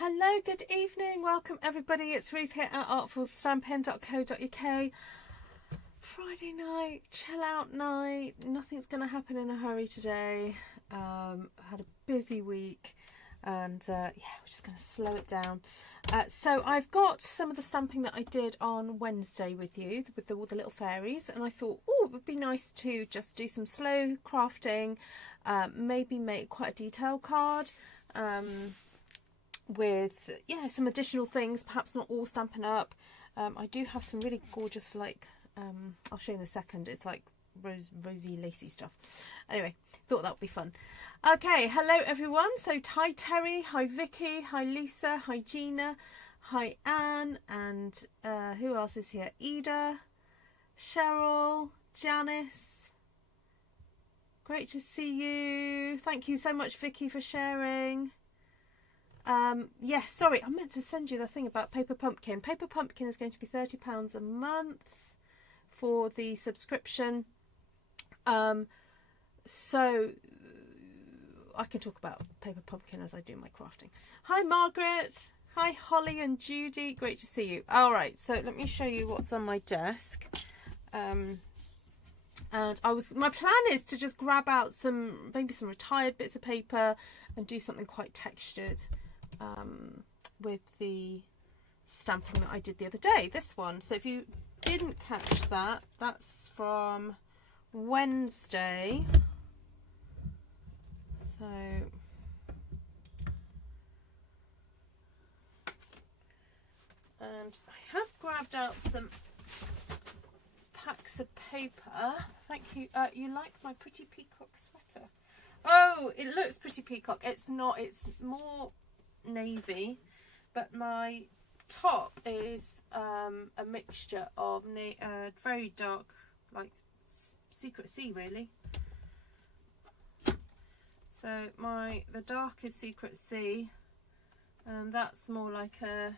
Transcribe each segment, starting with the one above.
Hello, good evening, welcome everybody. It's Ruth here at artfulstampin.co.uk. Friday night, chill out night. Nothing's going to happen in a hurry today. Had a busy week and yeah, we're just going to slow it down. So I've got some of the stamping that I did on Wednesday with you, with all the little fairies, and I thought, oh, it would be nice to just do some slow crafting, maybe make quite a detailed card. With some additional things, perhaps not all Stampin' Up. I do have some really gorgeous, like I'll show you in a second, it's like rosy lacy stuff. Anyway, thought that would be fun. Okay, hello everyone. So hi Terry, hi Vicky, hi Lisa, hi Gina, hi Anne, and who else is here? Ida, Cheryl, Janice. Great to see you. Thank you so much, Vicky, for sharing. Yes, sorry, I meant to send you the thing about Paper Pumpkin. Paper Pumpkin is going to be £30 a month for the subscription. So I can talk about Paper Pumpkin as I do my crafting. Hi Margaret, hi Holly and Judy, great to see you. All right, so let me show you what's on my desk. And my plan is to just grab out maybe some retired bits of paper and do something quite textured. With the stamping that I did the other day, this one. So if you didn't catch that, that's from Wednesday. So and I have grabbed out some packs of paper. Thank you. You like my pretty peacock sweater? Oh, it looks pretty peacock. It's not, it's more navy, but my top is a mixture of very dark, like secret sea really. So the dark is secret sea, and that's more like a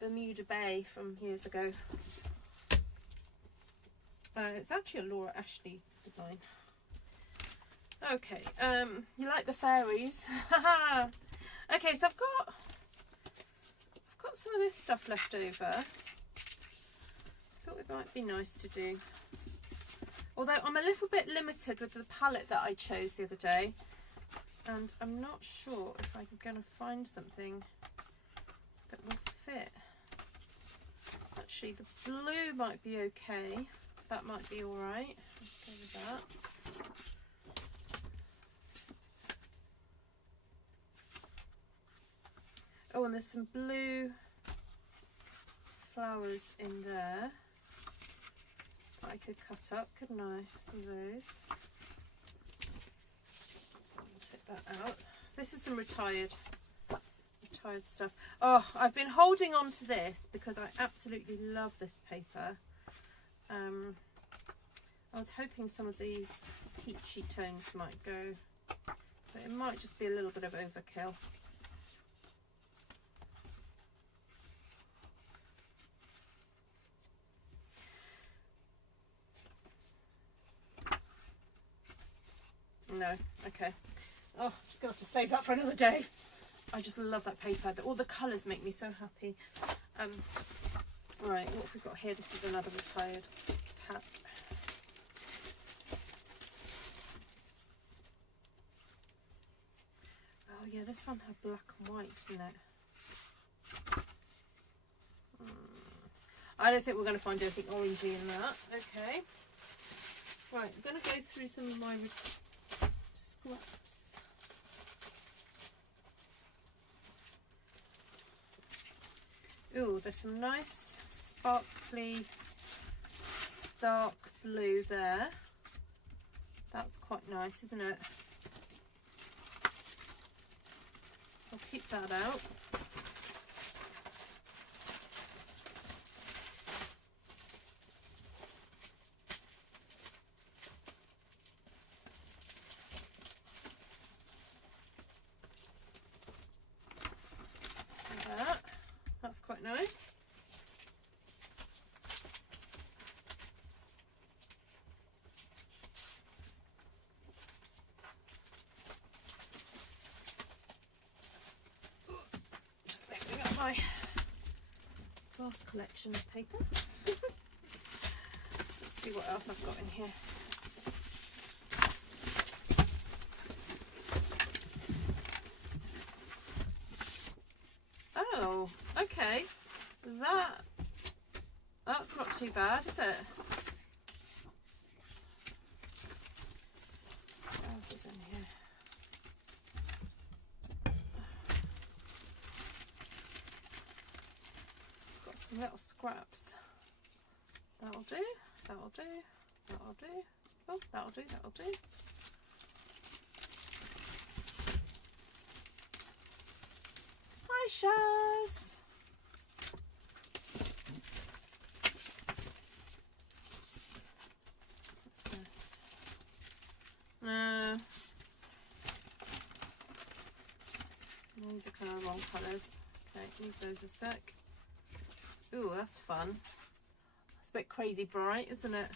Bermuda Bay from years ago. It's actually a Laura Ashley design. Okay, you like the fairies? Okay, so I've got some of this stuff left over. I thought it might be nice to do. Although I'm a little bit limited with the palette that I chose the other day, and I'm not sure if I'm going to find something that will fit. Actually, the blue might be okay. That might be all right. Let's go with that. Oh, and there's some blue flowers in there that I could cut up, couldn't I? Some of those. I'll take that out. This is some retired stuff. Oh, I've been holding on to this because I absolutely love this paper. I was hoping some of these peachy tones might go, but it might just be a little bit of overkill. No, okay. Oh, I'm just going to have to save that for another day. I just love that paper. All the colours make me so happy. Right, what have we got here? This is another retired pack. Oh yeah, this one had black and white, didn't it? I don't think we're going to find anything orangey in that. Okay. Right, I'm going to go through some of my scraps. Ooh, there's some nice sparkly dark blue there. That's quite nice, isn't it? I'll keep that out. That's quite nice. vast collection of paper. Let's see what else I've got in here. Oh, okay. That's not too bad, is it? What else is in here? Got some little scraps. That'll do, that'll do, that'll do. Oh, that'll do, that'll do. Hi, Shaz. What's this? No. These are kind of wrong colours. Okay, leave those a sec. Ooh, that's fun. It's a bit crazy bright, isn't it?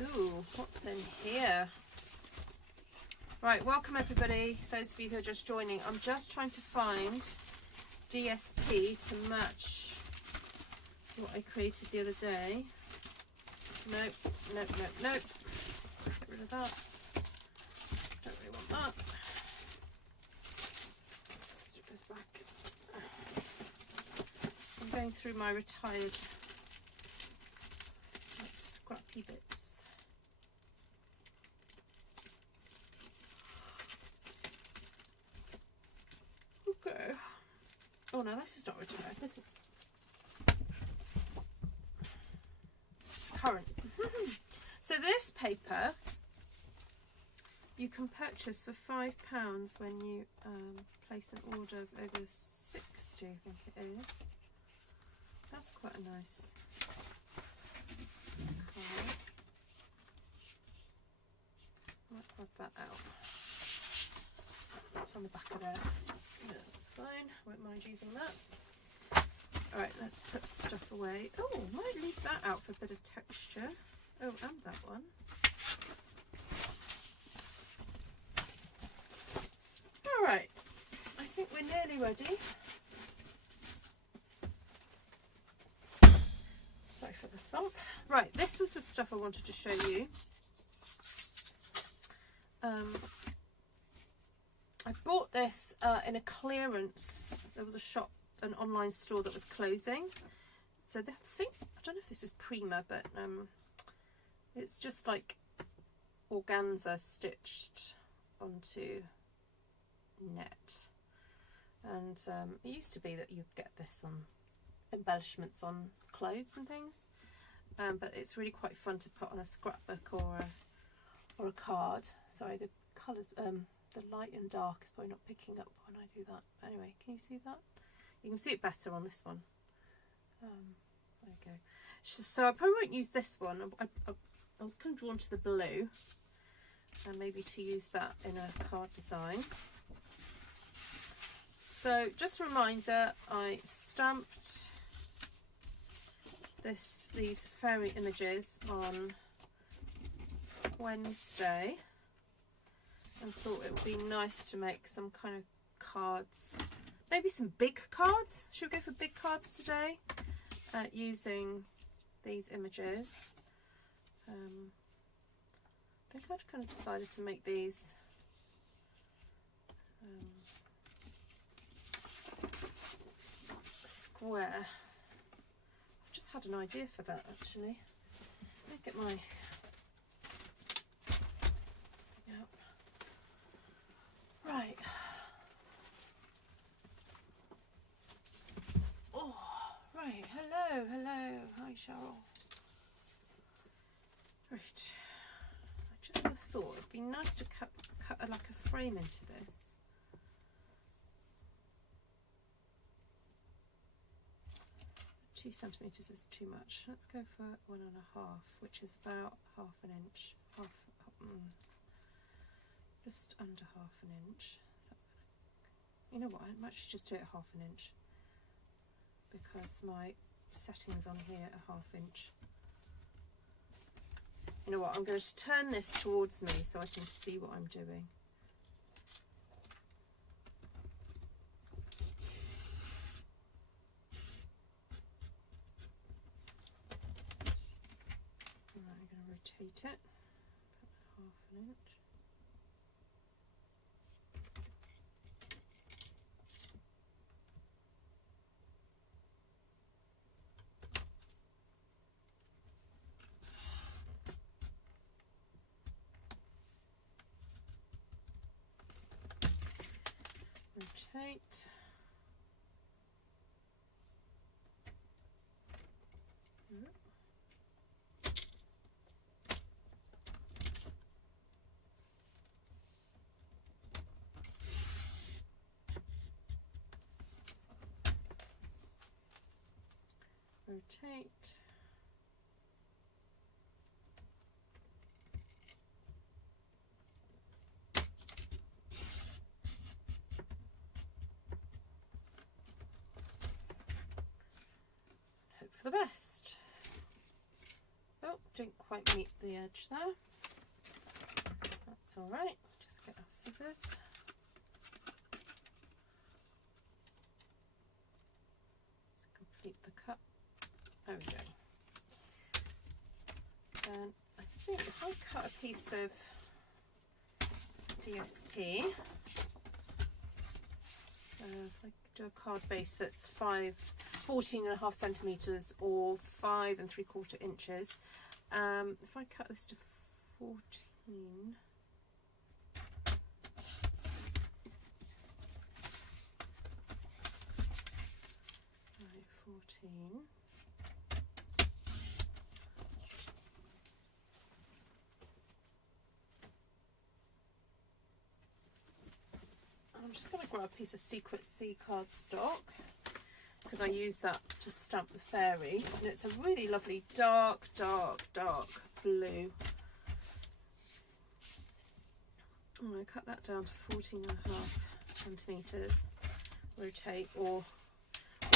Ooh, what's in here? Right, welcome everybody. Those of you who are just joining, I'm just trying to find DSP to match what I created the other day. Nope, nope, nope, nope. Get rid of that. Don't really want that. Stick this back. So I'm going through my retired scrappy bits. Okay. Oh no, this is not retired. This is current. So this paper you can purchase for £5 when you place an order of over 60, I think it is. That's quite a nice card. Might grab that out. That's on the back of there. Yeah, that's fine. Won't mind using that. Alright, let's put stuff away. Oh, might leave that out for a bit of texture. Oh, and that one. Alright, I think we're nearly ready. Sorry for the thump. Right, this was the stuff I wanted to show you. I bought this in a clearance. There was a shop, an online store that was closing. So I think, I don't know if this is Prima, but it's just like organza stitched onto net. And it used to be that you'd get this on embellishments on clothes and things. But it's really quite fun to put on a scrapbook or a card. Sorry, the colours, the light and dark is probably not picking up when I do that. Anyway, can you see that? You can see it better on this one. There we go. So I probably won't use this one. I was kind of drawn to the blue, and maybe to use that in a card design. So just a reminder, I stamped these fairy images on Wednesday and thought it would be nice to make some kind of cards, maybe some big cards. Should we go for big cards today using these images? I think I'd kind of decided to make these square. I've just had an idea for that actually. Let me get my right. Oh, right. Hello, hello. Hi, Cheryl. Right. I just would have thought it'd be nice to cut like a frame into this. Two centimetres is too much. Let's go for 1.5, which is about half an inch. Just under half an inch. You know what, I might actually just do it half an inch because my settings on here are half inch. You know what, I'm going to turn this towards me so I can see what I'm doing. rotate it, put half an inch. Rotate. Rotate. Hope for the best. Oh, didn't quite meet the edge there. That's all right. Just get our scissors. Complete the cut. There we go. And I think if I cut a piece of DSP, if I do a card base that's 14.5 centimeters or 5 3/4 inches, if I cut this to 14, right, 14. I'm just going to grab a piece of Secret C cardstock because I use that to stamp the fairy, and it's a really lovely dark blue. I'm going to cut that down to 14.5 centimeters. Rotate, or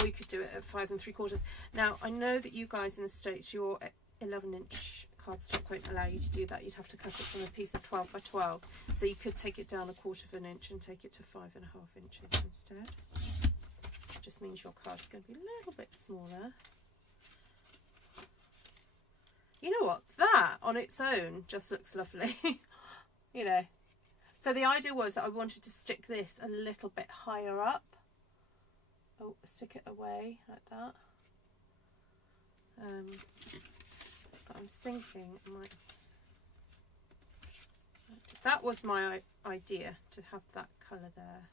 you could do it at 5 3/4. Now I know that you guys in the States, your 11-inch cardstock won't allow you to do that. You'd have to cut it from a piece of 12 by 12. So you could take it down 1/4 inch and take it to 5.5 inches instead. Just means your card is going to be a little bit smaller. You know what? That on its own just looks lovely. You know. So the idea was that I wanted to stick this a little bit higher up. Oh, stick it away like that. But I'm thinking that was my idea, to have that colour there.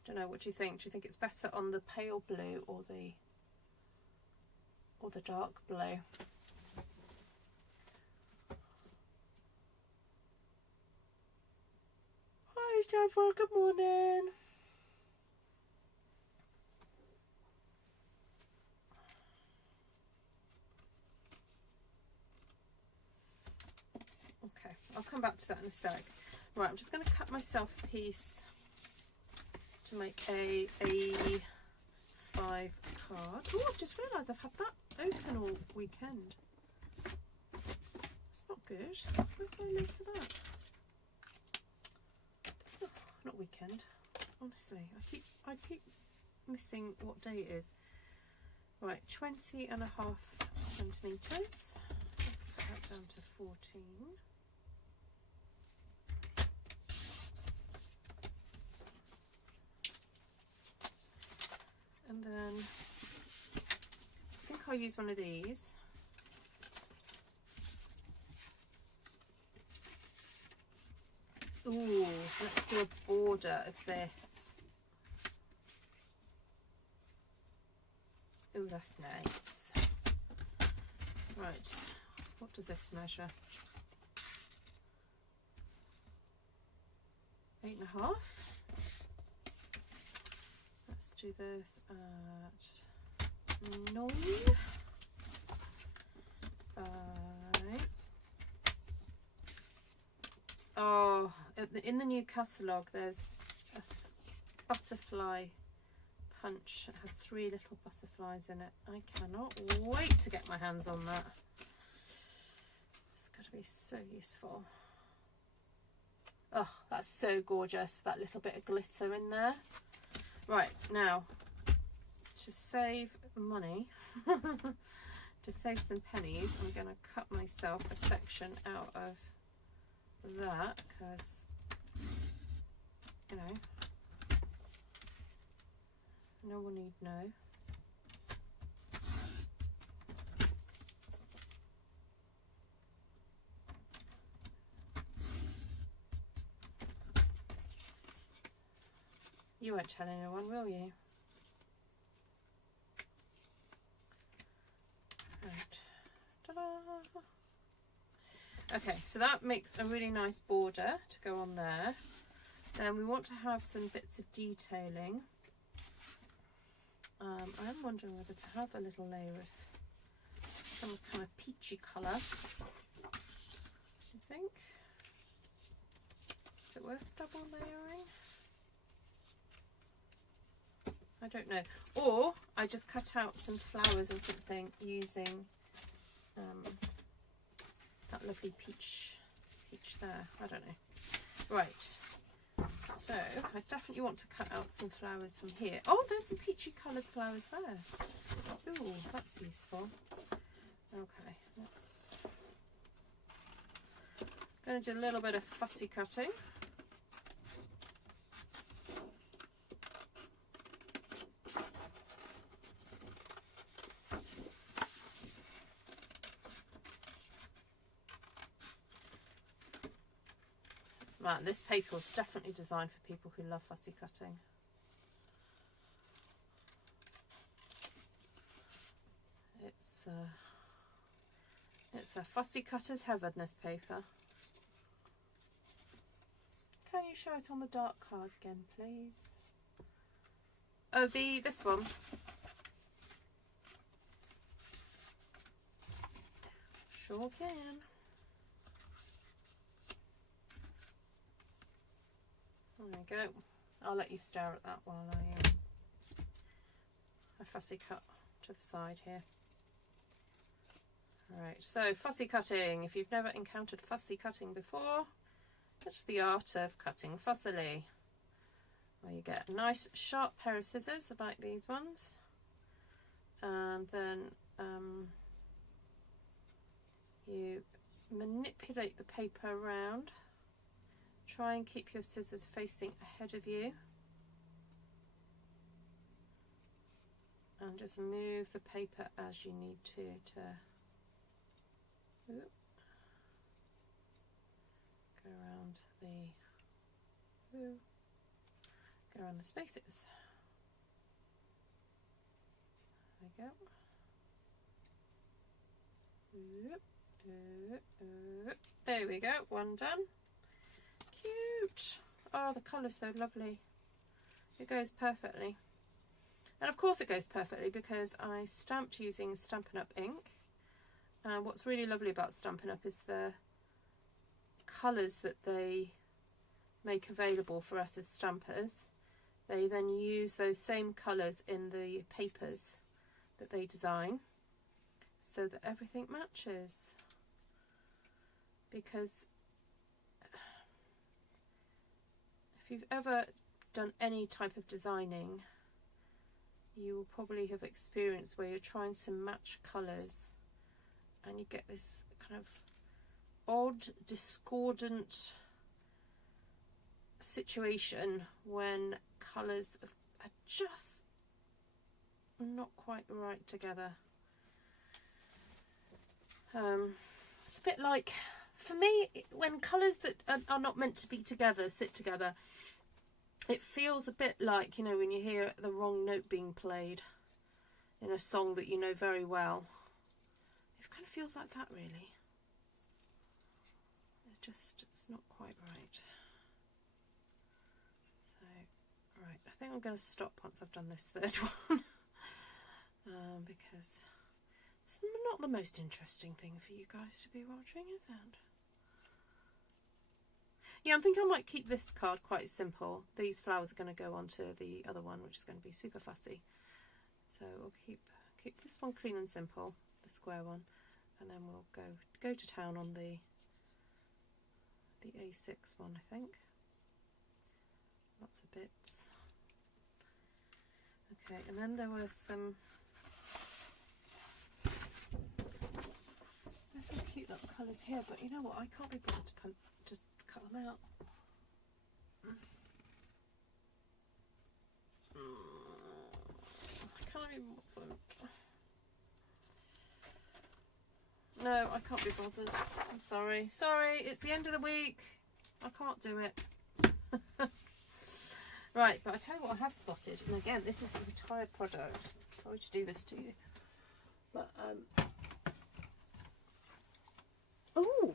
I don't know, what do you think? Do you think it's better on the pale blue or the dark blue? Hi Deborah, good morning. Okay, I'll come back to that in a sec. Right, I'm just going to cut myself a piece to make a A5 card. Oh, I've just realised I've had that open all weekend. That's not good. Where's my lid for that? Oh, not weekend. Honestly, I keep missing what day it is. Right, 20.5 centimetres. Put that down to 14. And then I think I'll use one of these. Ooh, let's do a border of this. Ooh, that's nice. Right, what does this measure? 8.5. Let's do this at 9. Oh, in the new catalogue there's a butterfly punch. It has 3 little butterflies in it. I cannot wait to get my hands on that. It's going to be so useful. Oh, that's so gorgeous with that little bit of glitter in there. Right, now, to save money, to save some pennies, I'm going to cut myself a section out of that, because, you know, no one need know. You won't tell anyone, will you? Right. Ta-da! Okay, so that makes a really nice border to go on there. Then we want to have some bits of detailing. I'm wondering whether to have a little layer of some kind of peachy colour. Do you think? Is it worth double layering? I don't know. Or I just cut out some flowers or something using that lovely peach there. I don't know. Right. So I definitely want to cut out some flowers from here. Oh, there's some peachy coloured flowers there. Ooh, that's useful. Okay, let's. Going to do a little bit of fussy cutting. Man, this paper was definitely designed for people who love fussy cutting. It's a fussy cutter's heaven, this paper. Can you show it on the dark card again, please? Oh, this one. Sure can. There we go. I'll let you stare at that while I fussy cut to the side here. Alright, so fussy cutting. If you've never encountered fussy cutting before, it's the art of cutting fussily. Where you get a nice sharp pair of scissors like these ones, and then you manipulate the paper around. Try and keep your scissors facing ahead of you, and just move the paper as you need to go around the spaces. There we go. There we go, one done. Cute. Oh, the colour's so lovely. It goes perfectly. And of course it goes perfectly because I stamped using Stampin' Up ink. And what's really lovely about Stampin' Up is the colours that they make available for us as stampers. They then use those same colours in the papers that they design so that everything matches. Because if you've ever done any type of designing, you will probably have experienced where you're trying to match colours and you get this kind of odd, discordant situation when colours are just not quite right together. It's a bit like, for me, when colours that are not meant to be together sit together, it feels a bit like, you know, when you hear the wrong note being played in a song that you know very well. It kind of feels like that, really. It's not quite right. So, right, I think I'm going to stop once I've done this third one. Because it's not the most interesting thing for you guys to be watching, is it? Yeah, I think I might keep this card quite simple. These flowers are going to go onto the other one, which is going to be super fussy. So we'll keep this one clean and simple, the square one, and then we'll go to town on the A6 one, I think. Lots of bits. Okay, and then there were some cute little colours here, but you know what? I can't be bothered to cut them out. I can't be bothered. No, I can't be bothered. I'm sorry. Sorry, it's the end of the week. I can't do it. Right, but I tell you what I have spotted, and again, this is a retired product. Sorry to do this to you. But, oh!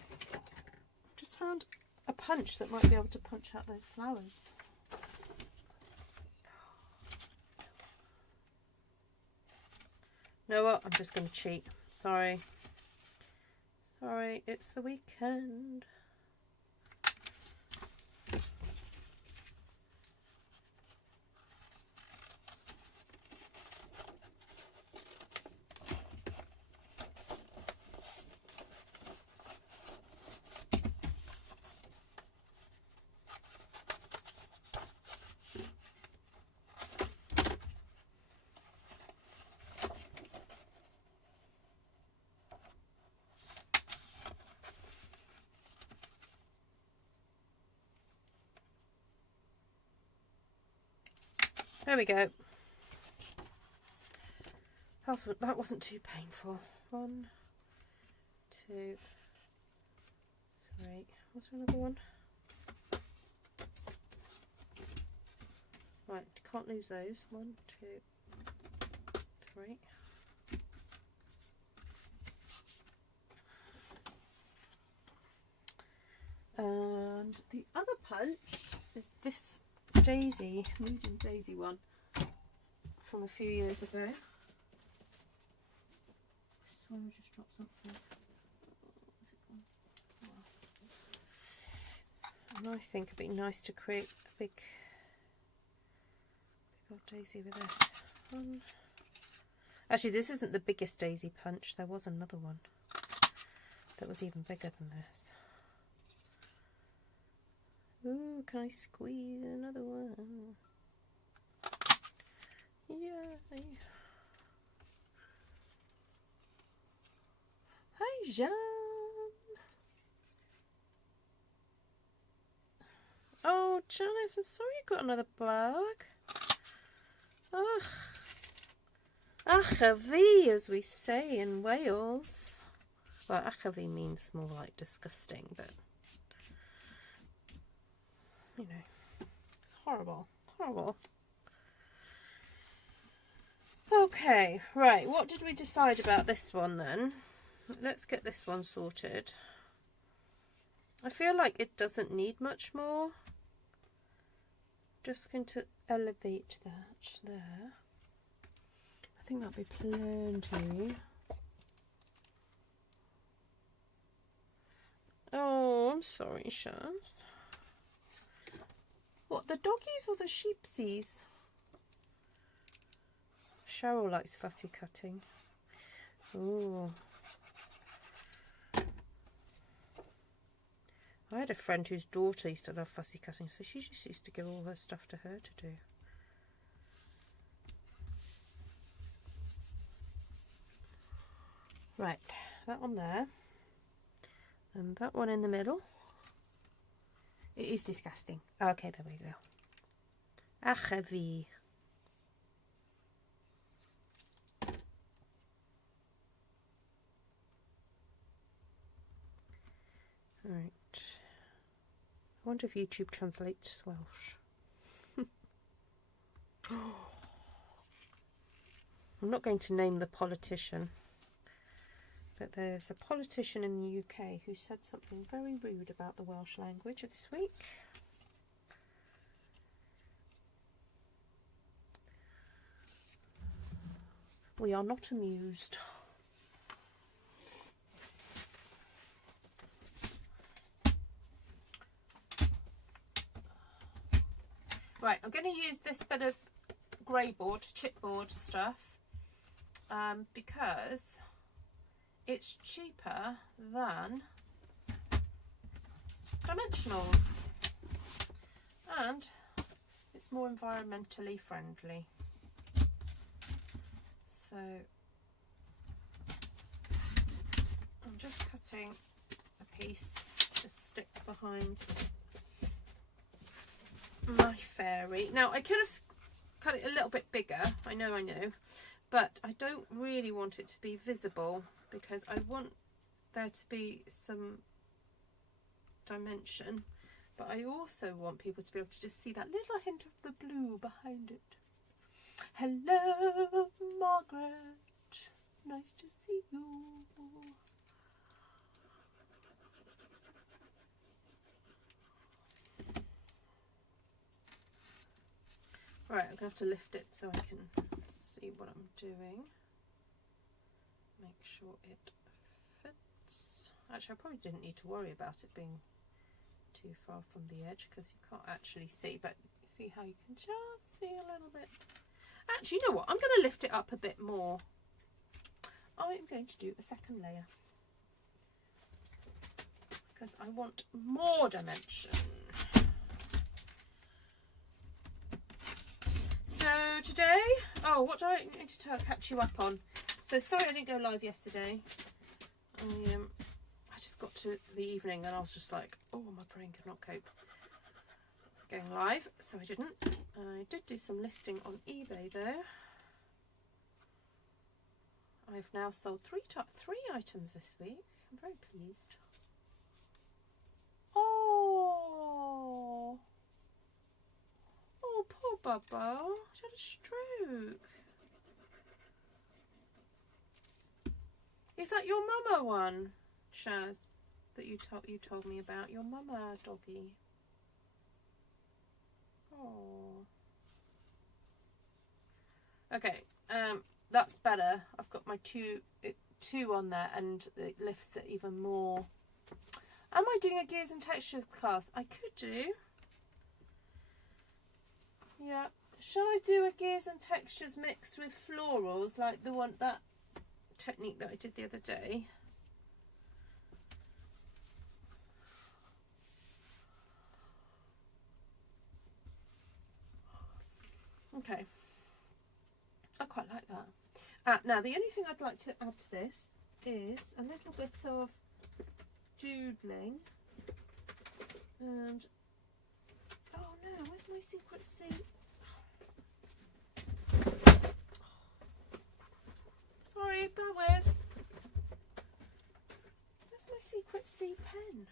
Just found a punch that might be able to punch out those flowers. You know what? I'm just going to cheat. Sorry. Sorry, it's the weekend. There we go. That wasn't too painful. 1, 2, 3. Was there another one? Right, can't lose those. 1, 2, 3. And the other punch is this daisy, medium daisy one from a few years ago. I just dropped something. And I think it'd be nice to create a big old daisy with this. Actually, this isn't the biggest daisy punch. There was another one that was even bigger than this. Ooh, can I squeeze another one? Yay! Hi, Jean! Oh, Janice, I'm sorry you got another bug. Ugh. Achavi, as we say in Wales. Well, achavi means more like disgusting, but you know, it's horrible, horrible. Okay, right, what did we decide about this one then? Let's get this one sorted. I feel like it doesn't need much more. Just going to elevate that there. I think that'll be plenty. Oh, I'm sorry, Shaz. What, the doggies or the sheepsies? Cheryl likes fussy cutting. Ooh. I had a friend whose daughter used to love fussy cutting, so she just used to give all her stuff to her to do. Right, that one there. And that one in the middle. It is disgusting. Okay, there we go. Achavi. Right. I wonder if YouTube translates Welsh. I'm not going to name the politician, but there's a politician in the UK who said something very rude about the Welsh language this week. We are not amused. Right, I'm going to use this bit of grey board, chipboard stuff, because it's cheaper than dimensionals and it's more environmentally friendly. So I'm just cutting a piece to stick behind my fairy. Now I could have cut it a little bit bigger, I know, but I don't really want it to be visible because I want there to be some dimension, but I also want people to be able to just see that little hint of the blue behind it. Hello, Margaret. Nice to see you. Right, I'm going to have to lift it so I can see what I'm doing. Make sure it fits. Actually, I probably didn't need to worry about it being too far from the edge because you can't actually see, but you see how you can just see a little bit. Actually, you know what? I'm going to lift it up a bit more. I'm going to do a second layer because I want more dimension. So today, what do I need to catch you up on? So sorry I didn't go live yesterday. I just got to the evening and I was just like, oh, my brain could not cope with going live, so I didn't. I did do some listing on eBay though. I've now sold three items this week. I'm very pleased. Oh, poor Bubba. She had a stroke. Is that your mama one, Shaz, that you told me about? Your mama doggy. Oh. Okay. That's better. I've got my two on there and it lifts it even more. Am I doing a gears and textures class? I could do. Yeah. Shall I do a gears and textures mixed with florals like that technique that I did the other day? Okay. I quite like that. Now, the only thing I'd like to add to this is a little bit of doodling. And, oh no, where's my secret seat? Sorry, bear with. Where's my secret C pen?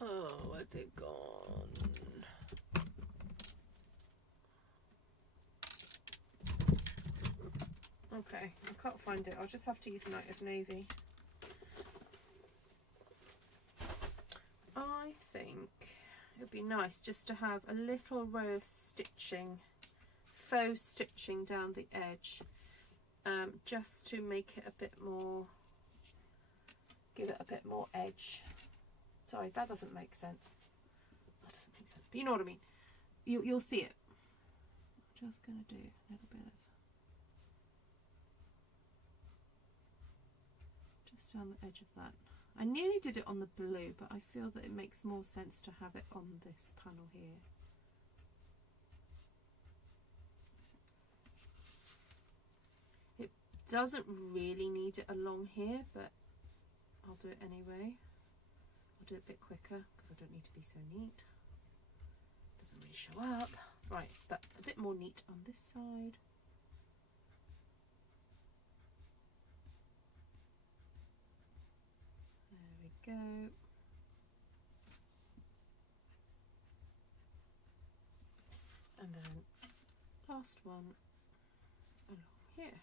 Oh, where's it gone? Okay, I can't find it. I'll just have to use Night of Navy. I think it would be nice just to have a little row of stitching, faux stitching down the edge, just to make it a bit more, give it a bit more edge. Sorry, that doesn't make sense. That doesn't make sense. But you know what I mean. You'll see it. I'm just going to do a little bit of just down the edge of that. I nearly did it on the blue, but I feel that it makes more sense to have it on this panel here. It doesn't really need it along here, but I'll do it anyway. I'll do it a bit quicker because I don't need to be so neat. Doesn't really show up. Right, but a bit more neat on this side. There we go. And then last one along here.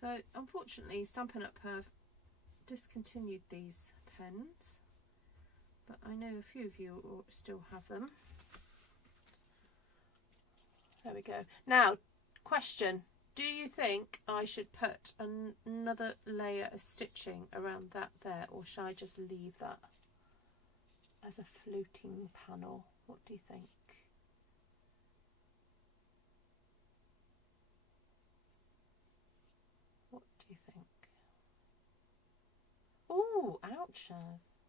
So unfortunately Stampin' Up have discontinued these pens, but I know a few of you still have them. There we go. Now, question, do you think I should put another layer of stitching around that there, or shall I just leave that as a floating panel? What do you think? What do you think? Oh, ouch, Shaz.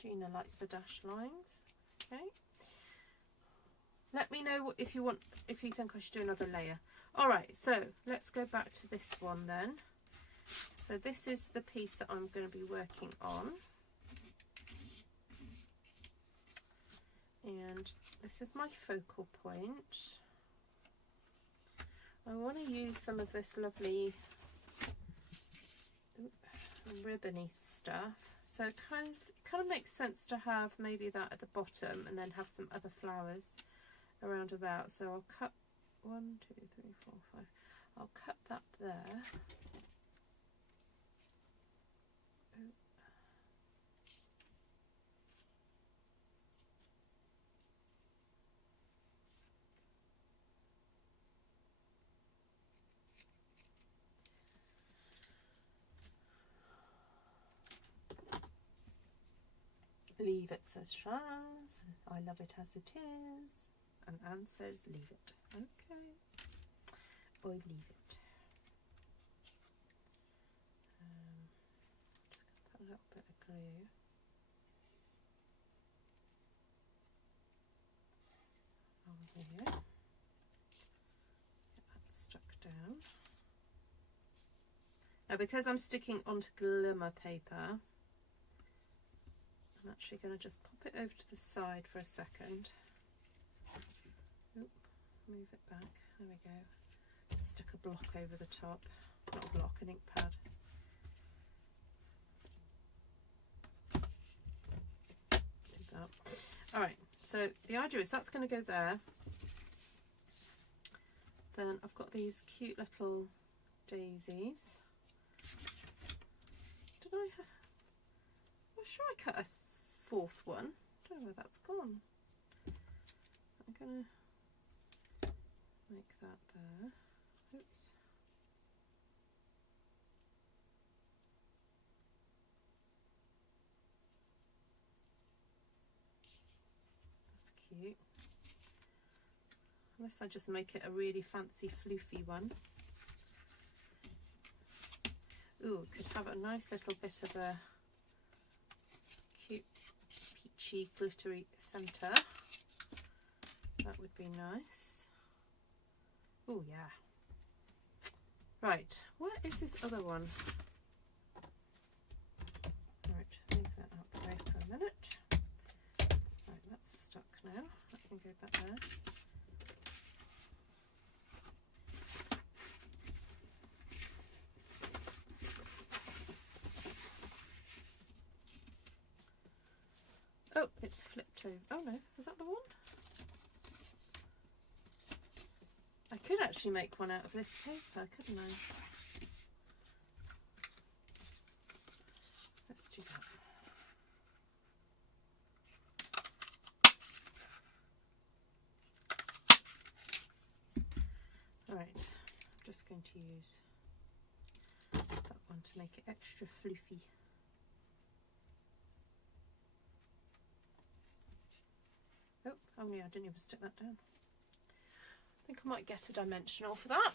Gina likes the dash lines. Okay. Let me know if you think I should do another layer. All right, so let's go back to this one then. So this is the piece that I'm going to be working on. And this is my focal point. I want to use some of this lovely ribbony stuff. So it kind of makes sense to have maybe that at the bottom and then have some other flowers around about. So I'll cut 1, 2, 3, 4, 5. I'll cut that there. Leave it, says Shaz. I love it as it is. And Anne says leave it. Okay. Or leave it. Just going to put a little bit of glue. On here. Get that stuck down. Now because I'm sticking onto glimmer paper, I'm actually going to just pop it over to the side for a second. Oop, move it back. There we go. Stick a block over the top. Not a block, an ink pad. Do that. Alright, so the idea is that's going to go there. Then I've got these cute little daisies. Did I have... I'm sure I cut a fourth one. I don't know where that's gone. I'm going to make that there. Oops. That's cute. Unless I just make it a really fancy floofy one. Ooh, could have a nice little bit of a cute peachy glittery centre. That would be nice. Oh yeah. Right, where is this other one? Right, leave that out the way for a minute. Right, that's stuck now. That can go back there. Oh, it's flipped over. Oh no, is that the one? I could actually make one out of this paper, couldn't I? Let's do that. Alright, I'm just going to use that one to make it extra floofy. Oh yeah, I didn't even stick that down. I think I might get a dimensional for that.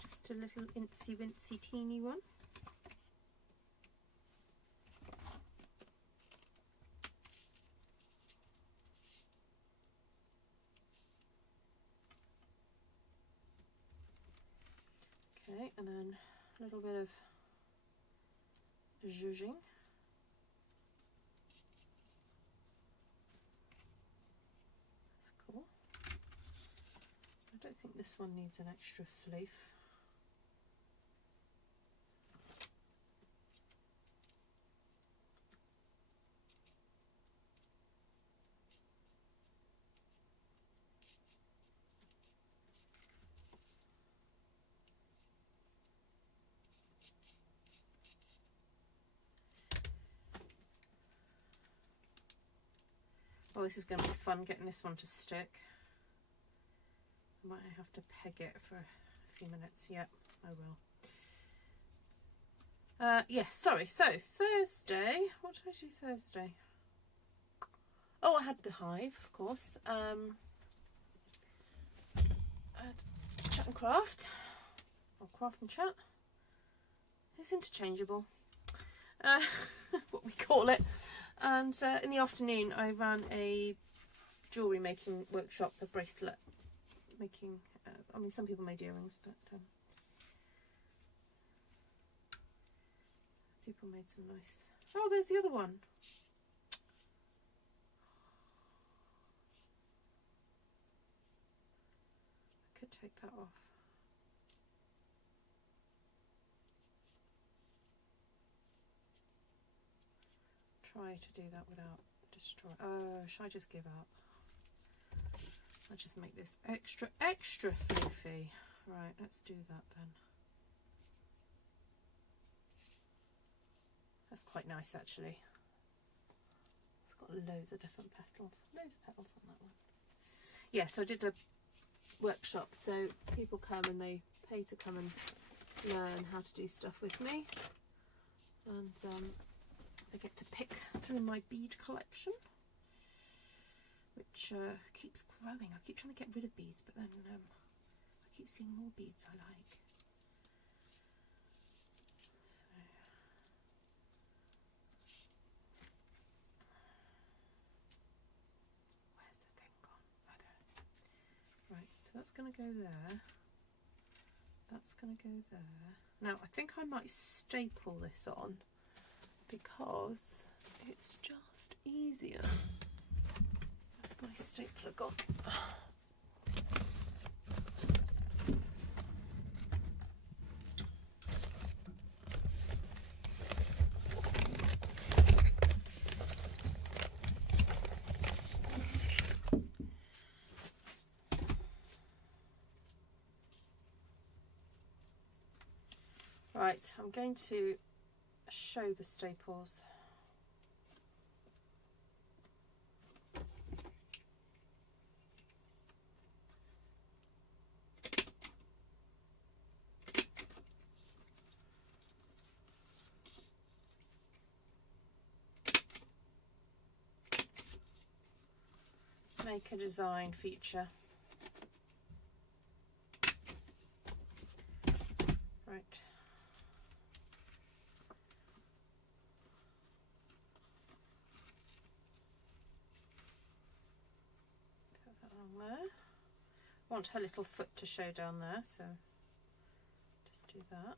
Just a little incy wincy teeny one. Okay, and then a little bit of zhuzhing. That's cool. I don't think this one needs an extra floof. Oh, this is going to be fun getting this one to stick. I might have to peg it for a few minutes. Yep, I will. Yes, sorry. So, Thursday. What did I do Thursday? Oh, I had the hive, of course. I had chat and craft. Or craft and chat. It's interchangeable, what we call it. And in the afternoon I ran a jewellery making workshop, a bracelet making. I mean, some people made earrings, but people made some nice. Oh, there's the other one. I could take that off. Try to do that without destroying. Oh, should I just give up? I'll just make this extra floofy. Right, let's do that then. That's quite nice actually. It's got loads of different petals. Loads of petals on that one. Yes, I did a workshop, so people come and they pay to come and learn how to do stuff with me. And I get to pick through my bead collection, which keeps growing. I keep trying to get rid of beads, but then I keep seeing more beads I like. So, where's the thing gone? Oh, there. Right, so that's going to go there. That's going to go there. Now, I think I might staple this on, because it's just easier. Where's my stapler gone? Right, I'm going to show the staples. Make a design feature. Right. There. I want her little foot to show down there, so just do that.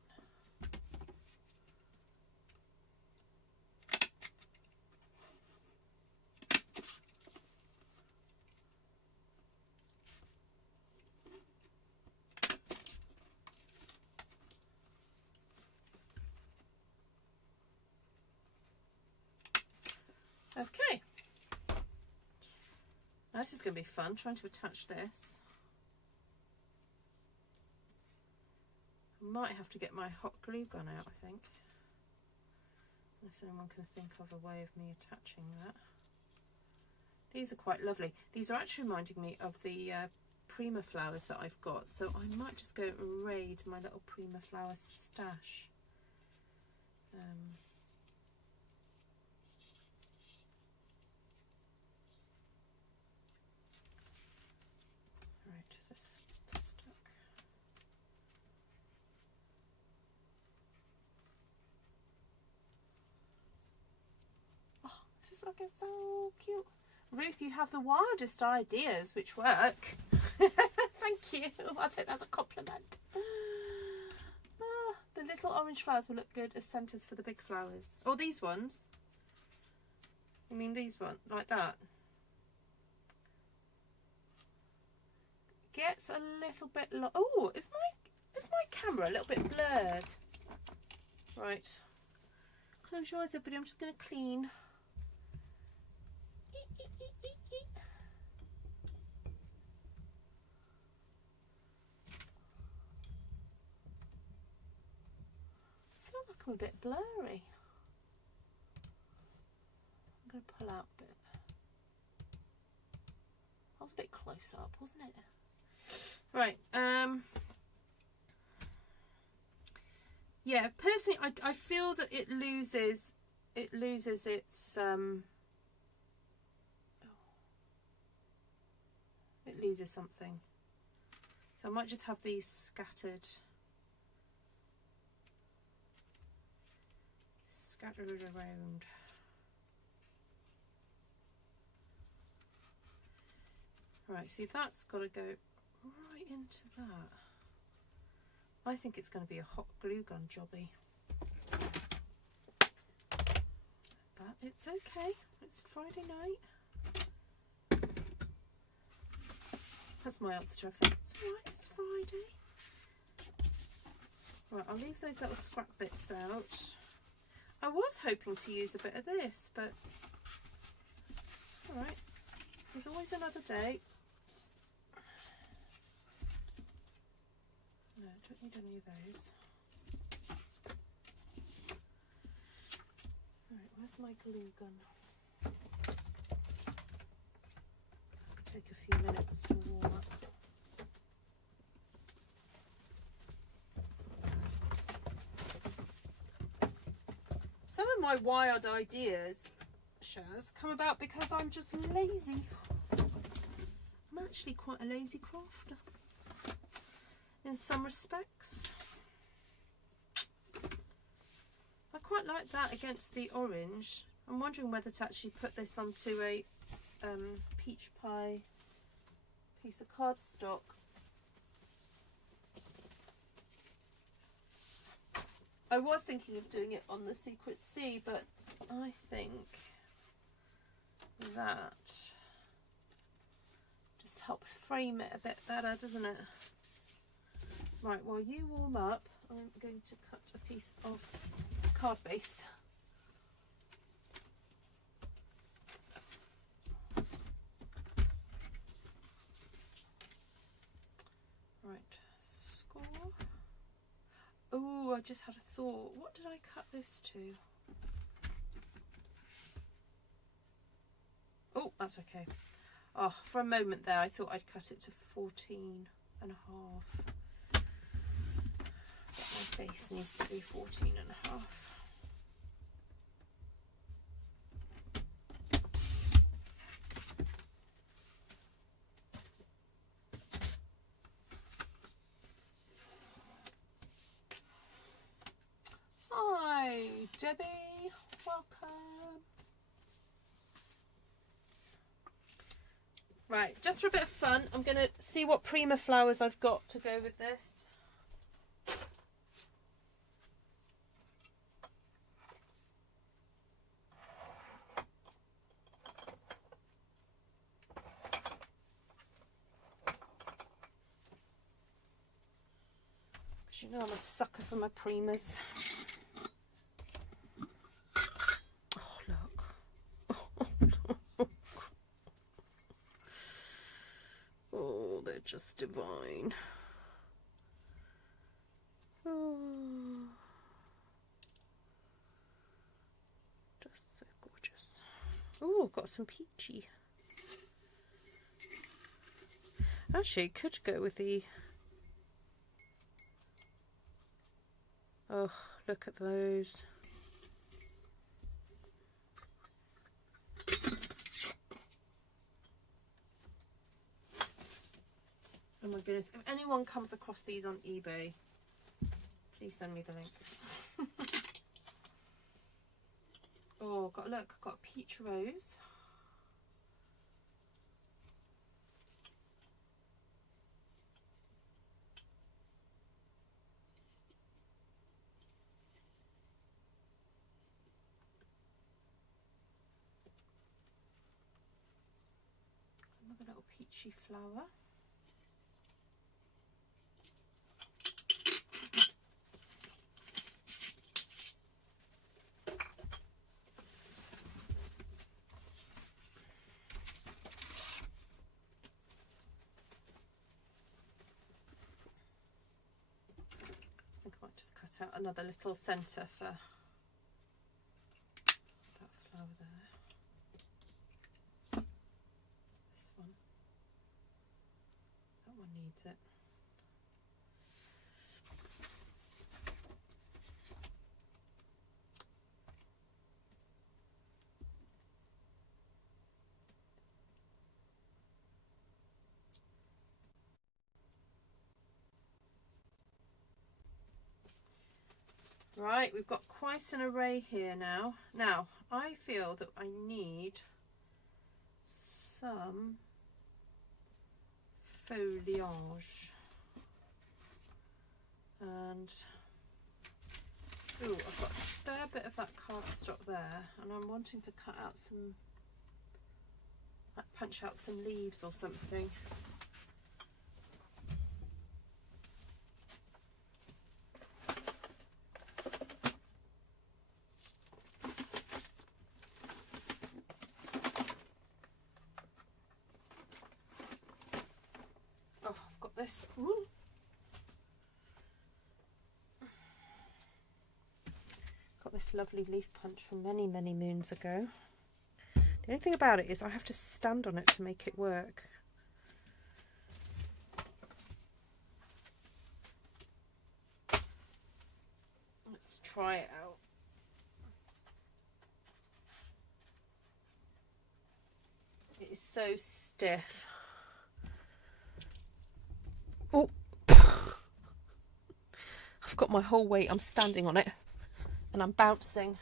Okay. Now this is going to be fun, trying to attach this. I might have to get my hot glue gun out, I think. Unless anyone can think of a way of me attaching that. These are quite lovely. These are actually reminding me of the Prima flowers that I've got. So I might just go raid my little Prima flower stash. Is this stuck? Oh, this is looking so cute. Ruth, you have the wildest ideas which work. Thank you. I'll take that as a compliment. The little orange flowers will look good as centres for the big flowers. Oh, these ones? You mean these ones? Like that? Gets a little bit oh, is my camera a little bit blurred? Right. Close your eyes, everybody. I'm just going to clean. I feel like I'm a bit blurry. I'm going to pull out a bit. That was a bit close up, wasn't it? Right, yeah, personally I feel that it loses its it loses something, so I might just have these scattered. scattered around. Right, see, that's got to go right into that. I think it's going to be a hot glue gun jobby. But it's okay. It's Friday night. That's my answer to everything. It's alright, it's Friday. Right, I'll leave those little scrap bits out. I was hoping to use a bit of this, but alright. There's always another day. No, I don't need any of those. Right, where's my glue gun? This will take a few minutes to warm up. Some of my wild ideas, Shaz, come about because I'm just lazy. I'm actually quite a lazy crafter in some respects. I quite like that against the orange. I'm wondering whether to actually put this onto a peach pie piece of cardstock. I was thinking of doing it on the Secret Sea, but I think that just helps frame it a bit better, doesn't it? Right, while you warm up, I'm going to cut a piece of card base. Right, score. Oh, I just had a thought. What did I cut this to? Oh, that's okay. Oh, for a moment there, I thought I'd cut it to 14 and a half. But my base needs to be 14 and a half. Hi, Debbie. Welcome. Right, just for a bit of fun, I'm going to see what Prima flowers I've got to go with this. Because you know I'm a sucker for my Primas. Oh, look. Oh, they're just divine. Oh, just so gorgeous. Oh, got some peachy. Actually, it could go with the... Oh, look at those. Oh my goodness, if anyone comes across these on eBay, please send me the link. Oh, look, got a peach rose. Another little peachy flower. I think I might just cut out another little centre for that flower there. This one. That one needs it. Right, we've got quite an array here now. Now, I feel that I need some foliage. And, ooh, I've got a spare bit of that cardstock there, and I'm wanting to cut out some, like punch out some leaves or something. Oh, I've got this. Ooh. Got this lovely leaf punch from many, many moons ago. The only thing about it is I have to stand on it to make it work. Let's try it out. It is so stiff. Oh, I've got my whole weight. I'm standing on it and I'm bouncing.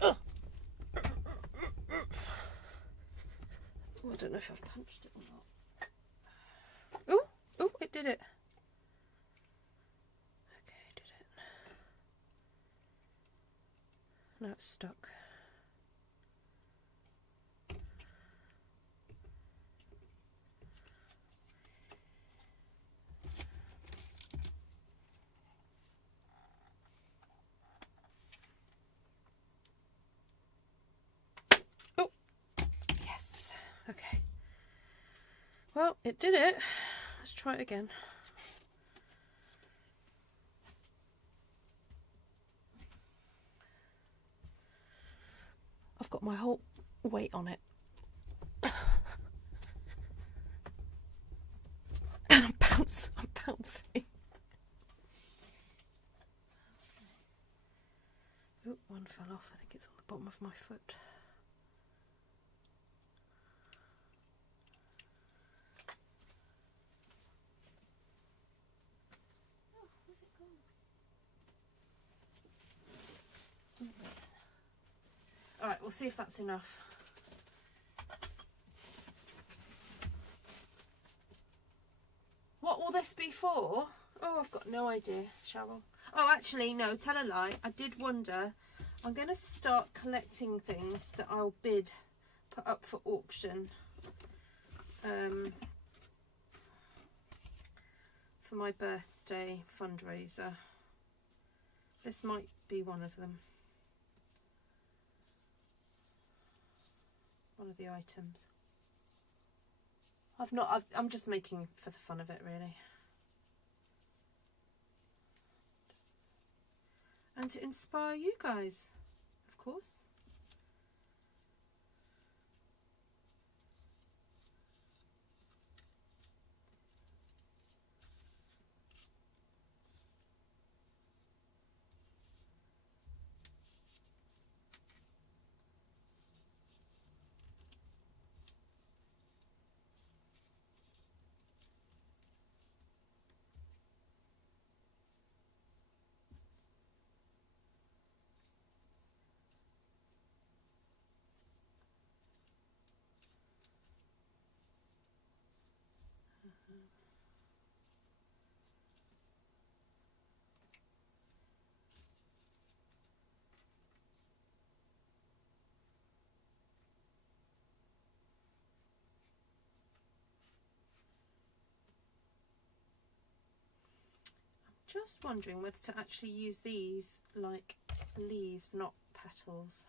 Ugh. Oh, I don't know if I've punched it or not. Oh, oh, it did it. Okay, it did it. Now it's stuck. Oh, yes. Okay. Well, it did it. Let's try it again. I've got my whole weight on it. And I'm bouncing. Oh, one fell off. I think it's on the bottom of my foot. Oh, where's it gone? Alright, we'll see if that's enough. What will this be for? Oh, I've got no idea, Cheryl. Oh, actually, no, tell a lie. I did wonder. I'm going to start collecting things that I'll put up for auction. For my birthday fundraiser. This might be one of them. One of the items. I'm just making for the fun of it, really. And to inspire you guys, of course. Just wondering whether to actually use these like leaves, not petals.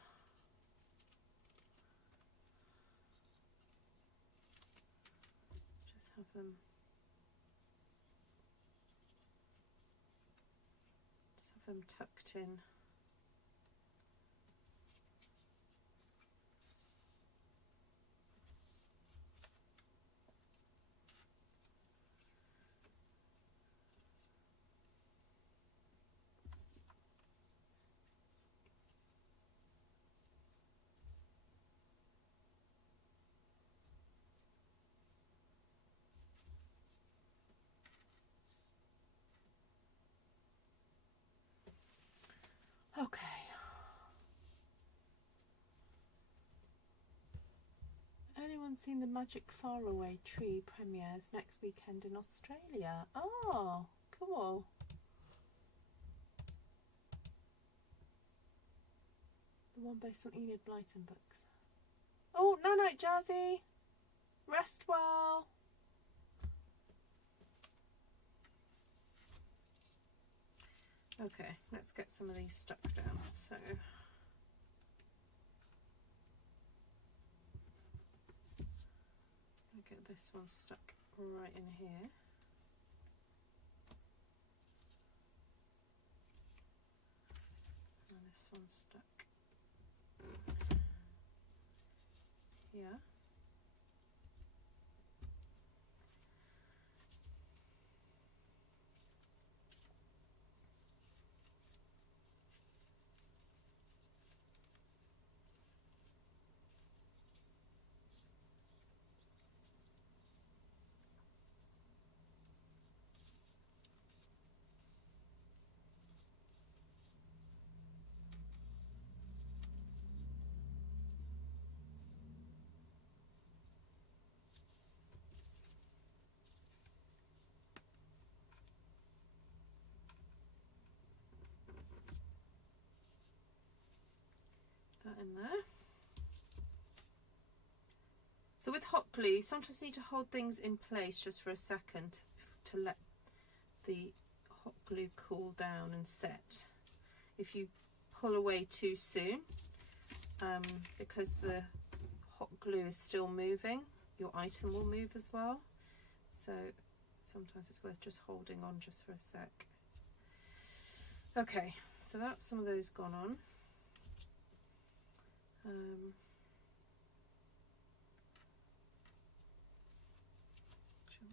Just have them tucked in. Okay. Anyone seen the Magic Faraway Tree premieres next weekend in Australia? Oh, cool. The one by St Enid Blyton Books. Oh, no, Jazzy. Rest well. Okay, let's get some of these stuck down. So, I'll get this one stuck right in here. And this one's stuck here. That in there. So with hot glue, sometimes you need to hold things in place just for a second to let the hot glue cool down and set. If you pull away too soon, because the hot glue is still moving, your item will move as well. So sometimes it's worth just holding on just for a sec. Okay, so that's some of those gone on. I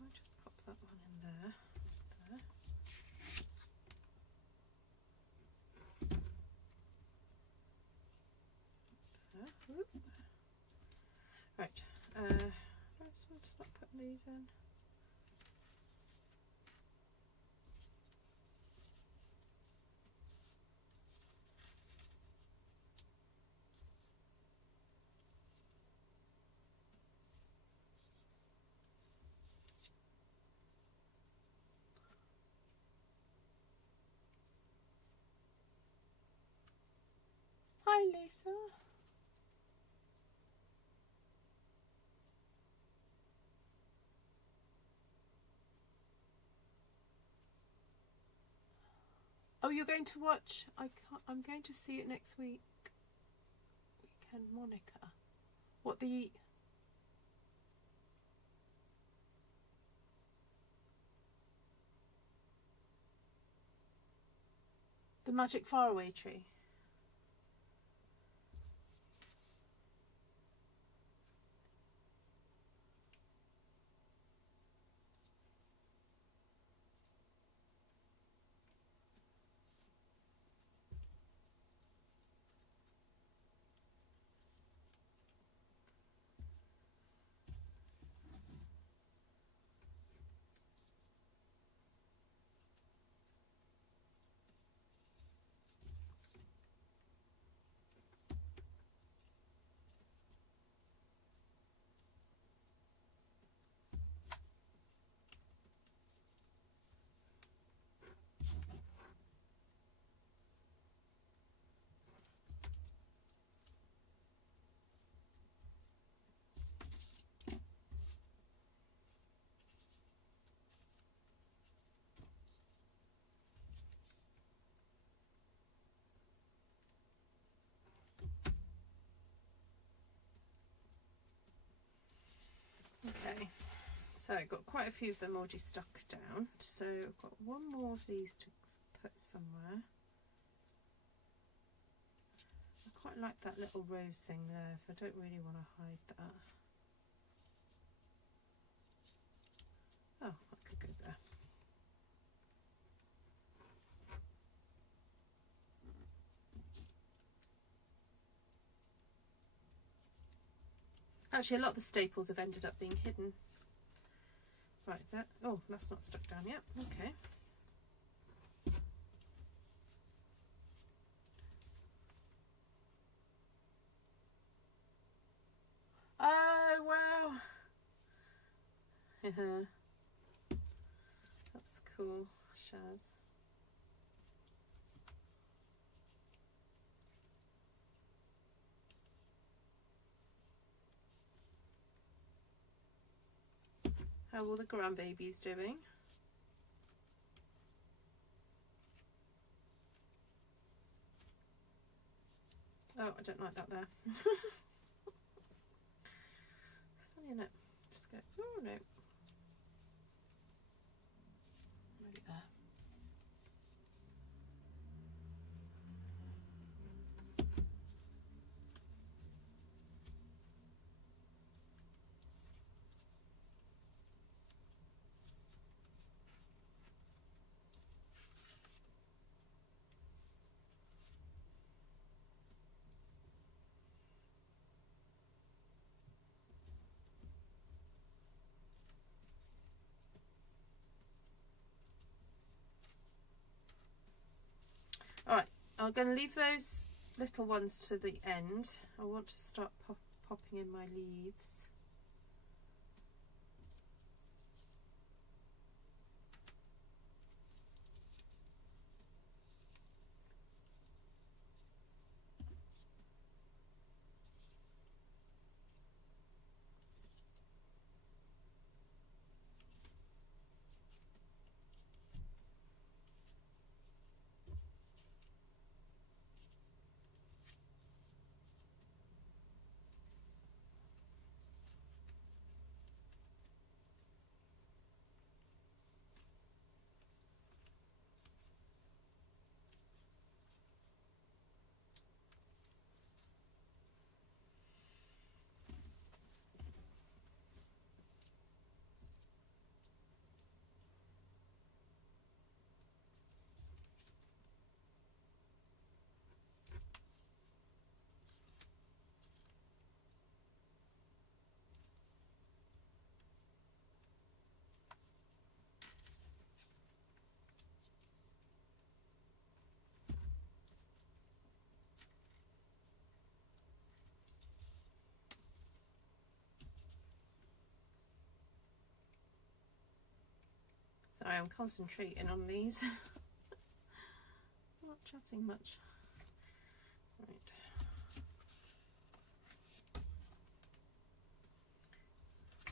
might just pop that one in there. Right, I'll stop putting these in. Hi, Lisa. Oh, you're going to watch? I'm going to see it next week. Weekend Monica. What the? The Magic Faraway Tree. Okay, so I've got quite a few of them already stuck down, so I've got one more of these to put somewhere. I quite like that little rose thing there, so I don't really want to hide that. Oh, that could go there. Actually, a lot of the staples have ended up being hidden. Right, that. Oh, that's not stuck down yet. Okay. That's cool, Shaz. How are all the grandbabies doing? Oh, I don't like that there. It's funny, isn't it? Just go, oh no. Right there. Alright, I'm going to leave those little ones to the end. I want to start popping in my leaves. Sorry, I'm concentrating on these. I'm not chatting much. Right.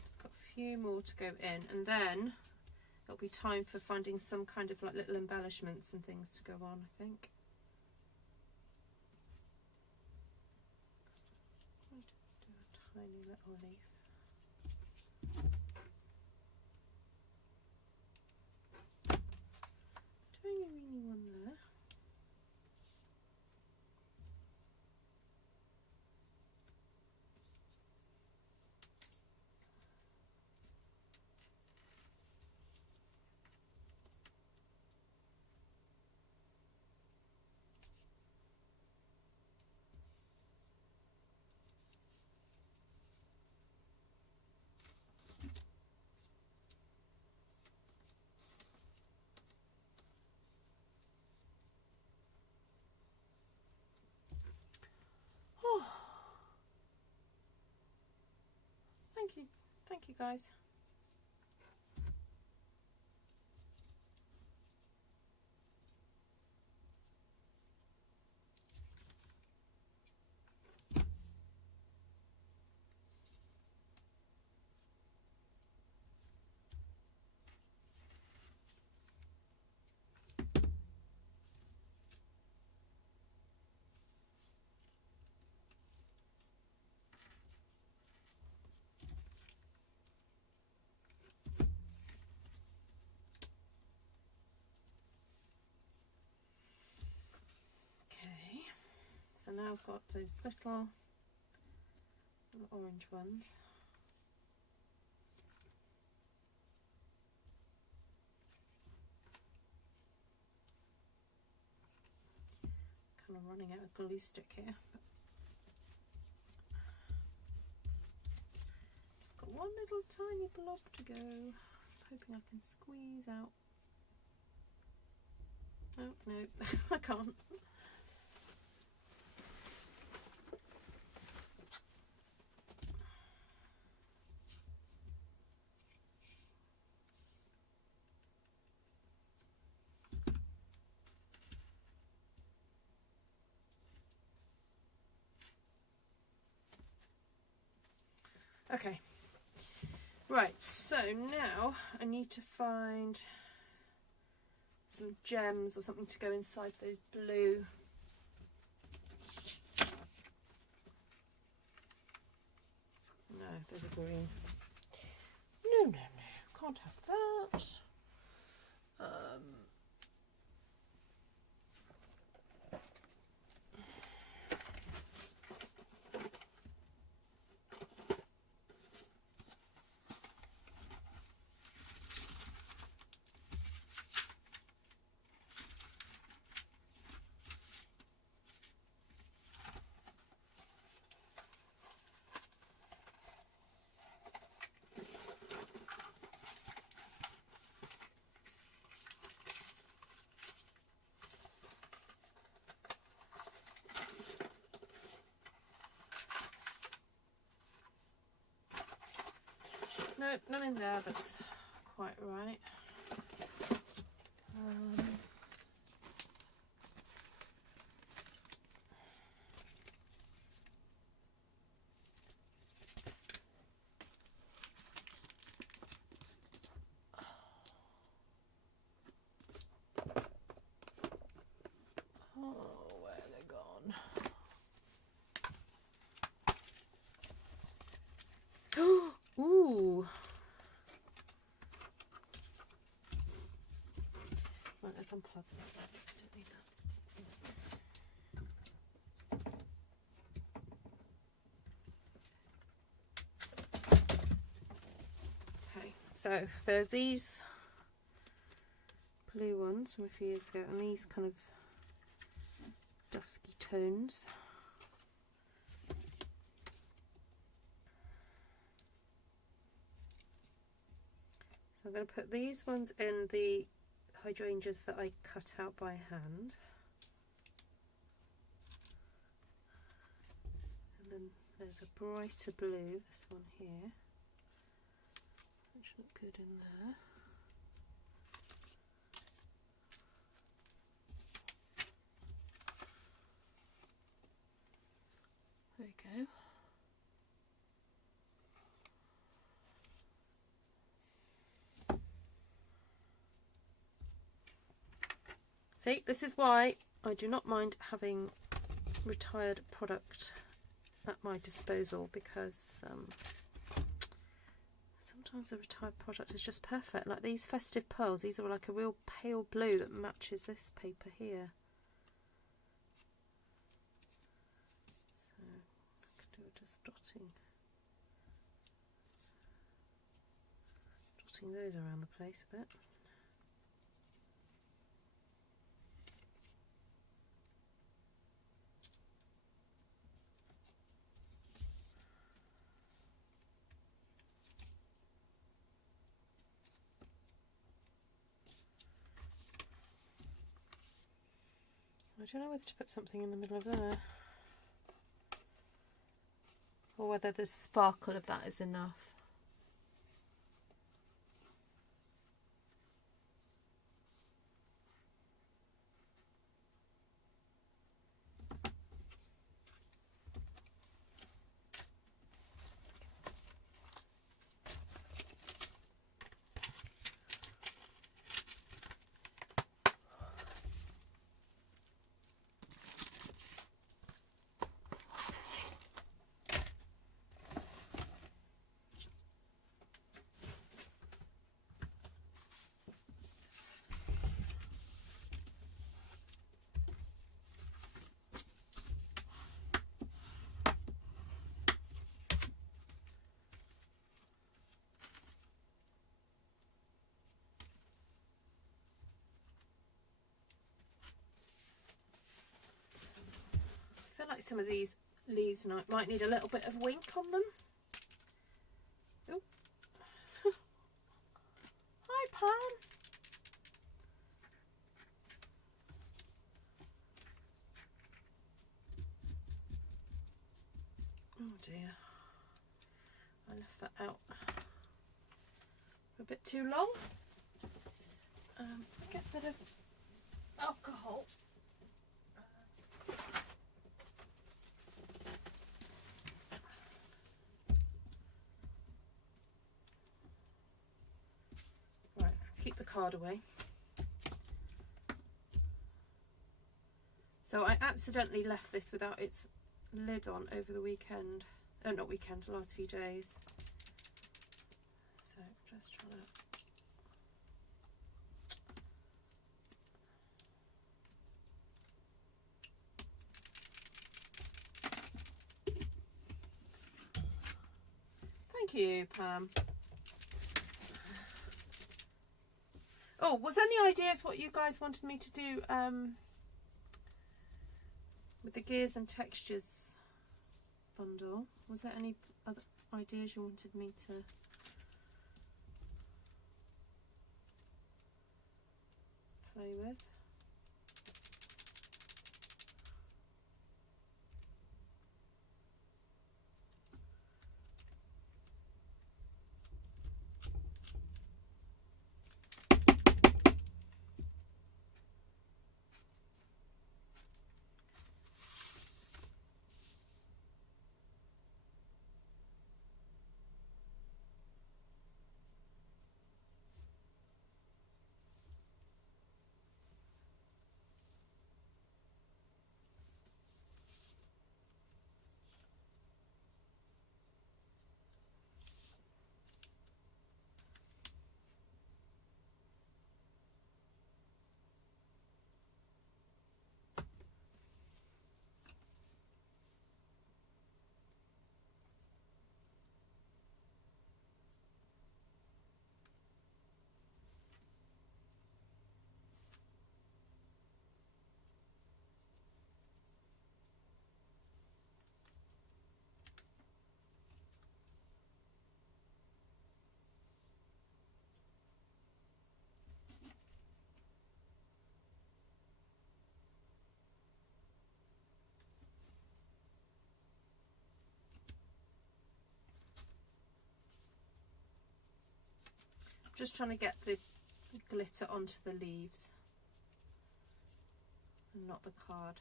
Just got a few more to go in, and then it'll be time for finding some kind of like little embellishments and things to go on, I think. I'll just do a tiny little leaf. Doing a weeny one there. Oh, thank you guys. Okay, so now I've got those little orange ones. Kind of running out of glue stick here. Just got one little tiny blob to go. I'm hoping I can squeeze out. Oh no, I can't. Okay, right, so now I need to find some gems or something to go inside those blue. No, there's a green. No, no, no, can't have that. Nope, none in there, that's quite right. Oh, where are they gone? Ooh. Right, let's unplug that. Don't need that. Okay, so there's these blue ones from a few years ago, and these kind of dusky tones. So I'm going to put these ones in the hydrangeas that I cut out by hand. And then there's a brighter blue, this one here, which look good in there. There we go. See, this is why I do not mind having retired product at my disposal, because sometimes the retired product is just perfect. Like these festive pearls, these are like a real pale blue that matches this paper here. So I could do just dotting those around the place a bit. I don't know whether to put something in the middle of there, or whether the sparkle of that is enough. I feel like some of these leaves might need a little bit of wink on them. Ooh. Hi, Pan. Oh dear, I left that out a bit too long. Get a bit of alcohol. card away. So I accidentally left this without its lid on over the weekend. Not weekend, the last few days. So just trying to... Thank you, Pam. Oh, was there any ideas what you guys wanted me to do with the gears and textures bundle? Was there any other ideas you wanted me to play with? Just trying to get the glitter onto the leaves and not the card.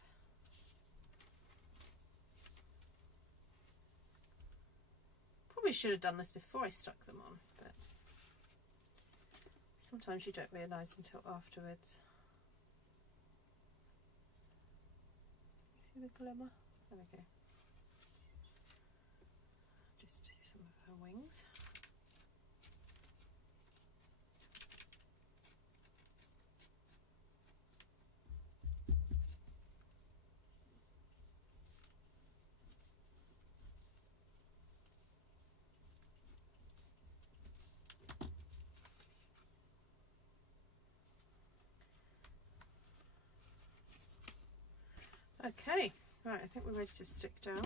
Probably should have done this before I stuck them on, but sometimes you don't realise until afterwards. See the glimmer? There we go. Just do some of her wings. Okay, right, I think we're ready to stick down.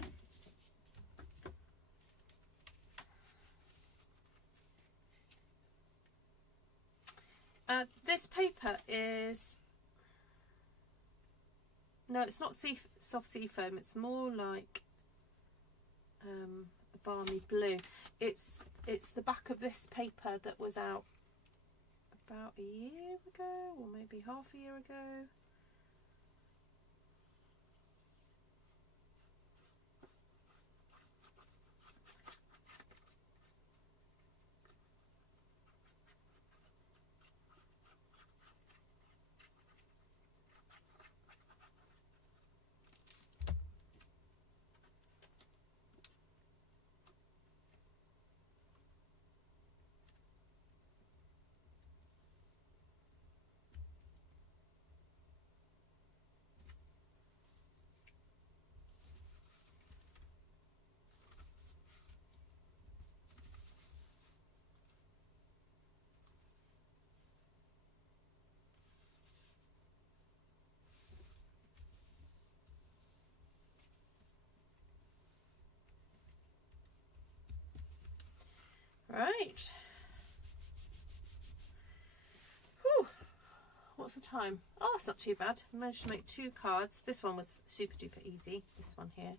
This paper is, no, it's not soft sea foam, it's more like a balmy blue. It's the back of this paper that was out about a year ago, or maybe half a year ago. Right. Whew. What's the time? Oh, it's not too bad. I managed to make 2 cards. This one was super duper easy, this one here.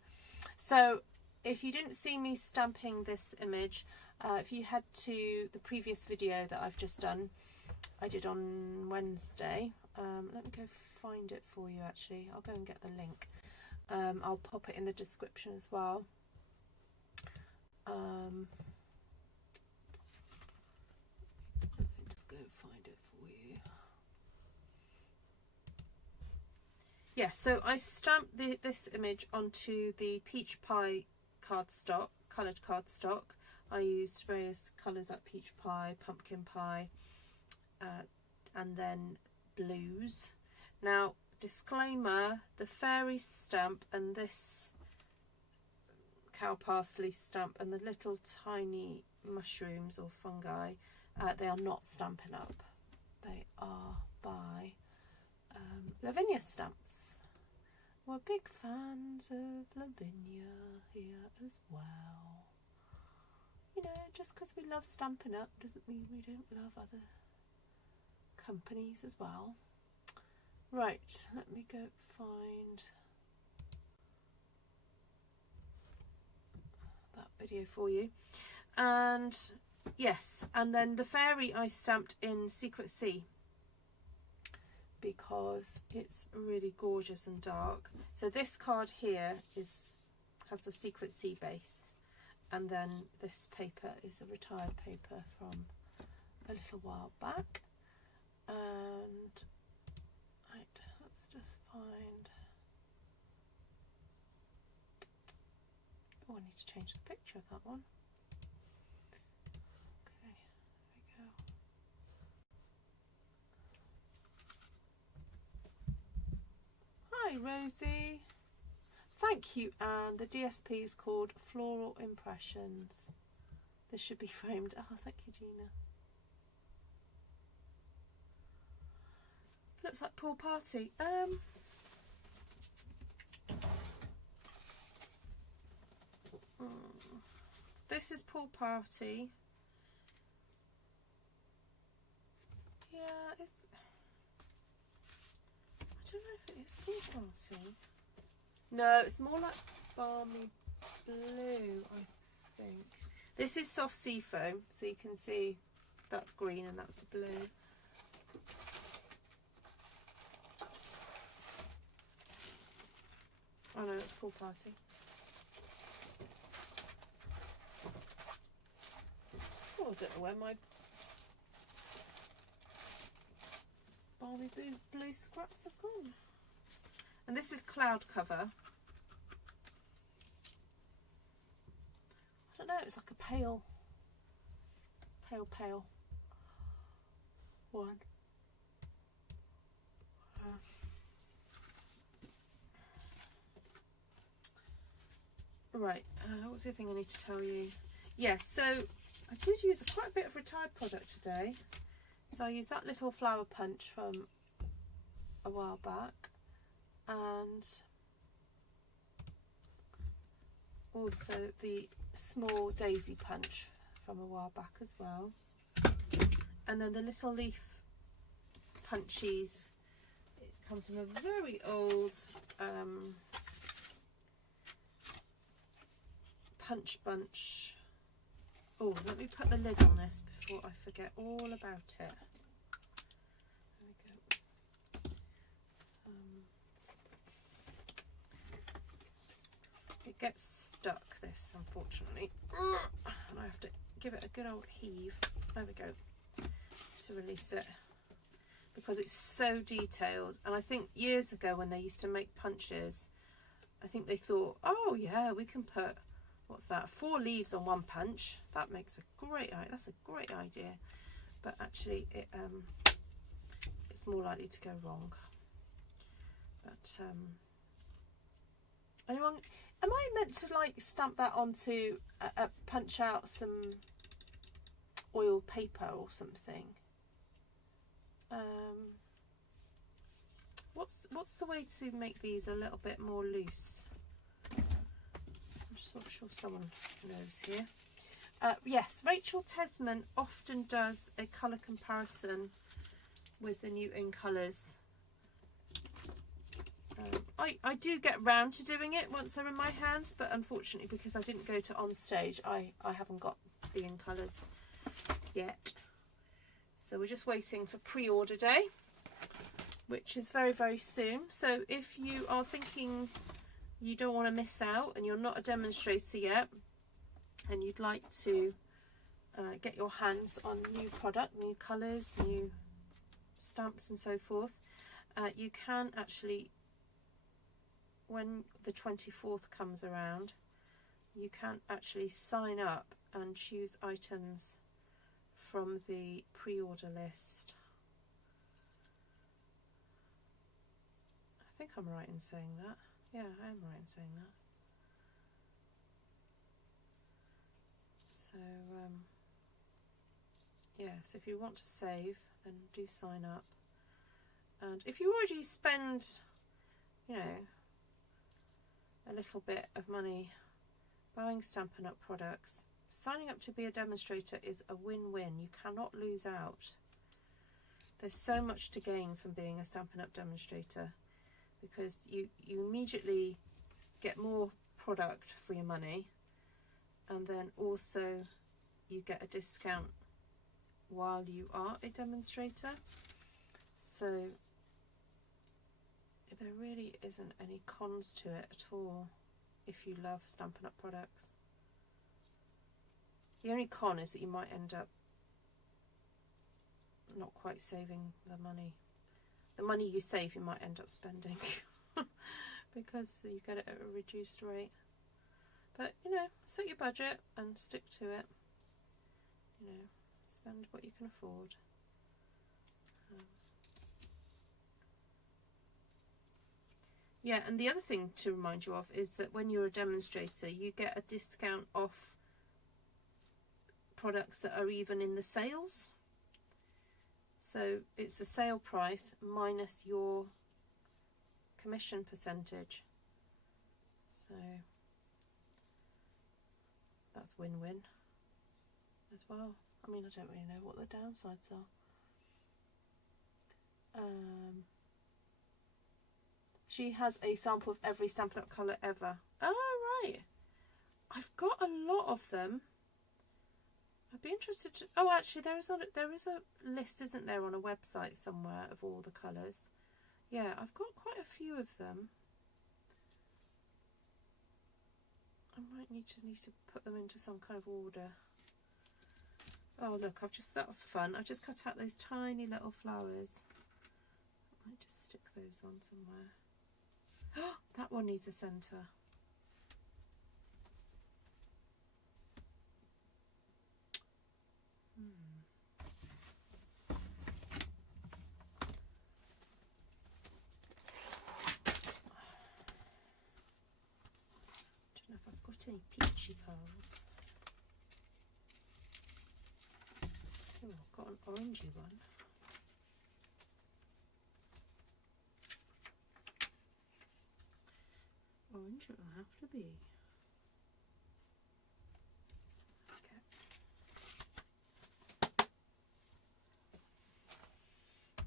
So if you didn't see me stamping this image, if you head to the previous video that I've just done, I did on Wednesday. Let me go find it for you actually. I'll go and get the link. I'll pop it in the description as well. Just go go find it for you. Yeah, so I stamped this image onto the peach pie cardstock, coloured cardstock. I used various colours like peach pie, pumpkin pie, and then blues. Now, disclaimer, the fairy stamp and this cow parsley stamp and the little tiny mushrooms or fungi, they are not Stampin' Up. They are by Lavinia Stamps. We're big fans of Lavinia here as well. You know, just because we love Stampin' Up doesn't mean we don't love other companies as well. Right, let me go find that video for you. And yes, and then the fairy I stamped in Secret Sea because it's really gorgeous and dark. So this card here has the Secret Sea base, and then this paper is a retired paper from a little while back. And right, let's just find, oh, I need to change the picture of that one. Okay, there we go. Hi Rosie, thank you Anne. The DSP is called Floral Impressions. This should be framed. Oh, thank you Gina. Looks like Pool Party. This is Pool Party. Yeah, it's, I don't know if it is Pool Party. No, it's more like Balmy Blue, I think. This is soft sea foam, so you can see that's green and that's blue. Oh no, it's Pool Party. Oh, I don't know where my Balmy blue scraps have gone. And this is Cloud Cover. I don't know, it's like a pale one. Right, what's the other thing I need to tell you? Yes, so I did use quite a bit of retired product today. So I used that little flower punch from a while back, and also the small daisy punch from a while back as well. And then the little leaf punchies, it comes from a very old punch bunch. Oh, let me put the lid on this before I forget all about it. There we go. It gets stuck, this, unfortunately, and I have to give it a good old heave. There we go, to release it, because it's so detailed. And I think years ago when they used to make punches, I think they thought, oh yeah, we can put, what's that, 4 leaves on one punch. That makes a great, that's a great idea. But actually it's more likely to go wrong. But anyone, am I meant to like stamp that onto punch out some oil paper or something? What's the way to make these a little bit more loose? I'm sort of sure someone knows here. Yes, Rachel Tesman often does a colour comparison with the new in colours. I do get round to doing it once they're in my hands, but unfortunately because I didn't go to on stage, I haven't got the in colours yet. So we're just waiting for pre-order day, which is very, very soon. So if you are thinking you don't want to miss out and you're not a demonstrator yet and you'd like to get your hands on new product, new colours, new stamps and so forth, you can actually, when the 24th comes around, you can actually sign up and choose items from the pre-order list. I think I'm right in saying that. Yeah, I am right in saying that. So, yeah, so if you want to save, then do sign up. And if you already spend, you know, a little bit of money buying Stampin' Up products, signing up to be a demonstrator is a win-win. You cannot lose out. There's so much to gain from being a Stampin' Up demonstrator, because you immediately get more product for your money, and then also you get a discount while you are a demonstrator. So there really isn't any cons to it at all if you love Stampin' Up products. The only con is that you might end up not quite saving the money. The money you save you might end up spending because you get it at a reduced rate. But, you know, set your budget and stick to it. You know, spend what you can afford. Yeah, and the other thing to remind you of is that when you're a demonstrator, you get a discount off products that are even in the sales. So it's the sale price minus your commission percentage. So that's win-win as well. I mean, I don't really know what the downsides are. She has a sample of every Stampin' Up colour ever. Oh, right. I've got a lot of them. I'd be interested to... Oh, actually, there is a list, isn't there, on a website somewhere of all the colours. Yeah, I've got quite a few of them. I might need to put them into some kind of order. Oh, look, that was fun. I just cut out those tiny little flowers. I might just stick those on somewhere. That one needs a centre. Don't know if I've got any peachy pearls. Oh, I've got an orangey one. Orange it will have to be. Okay.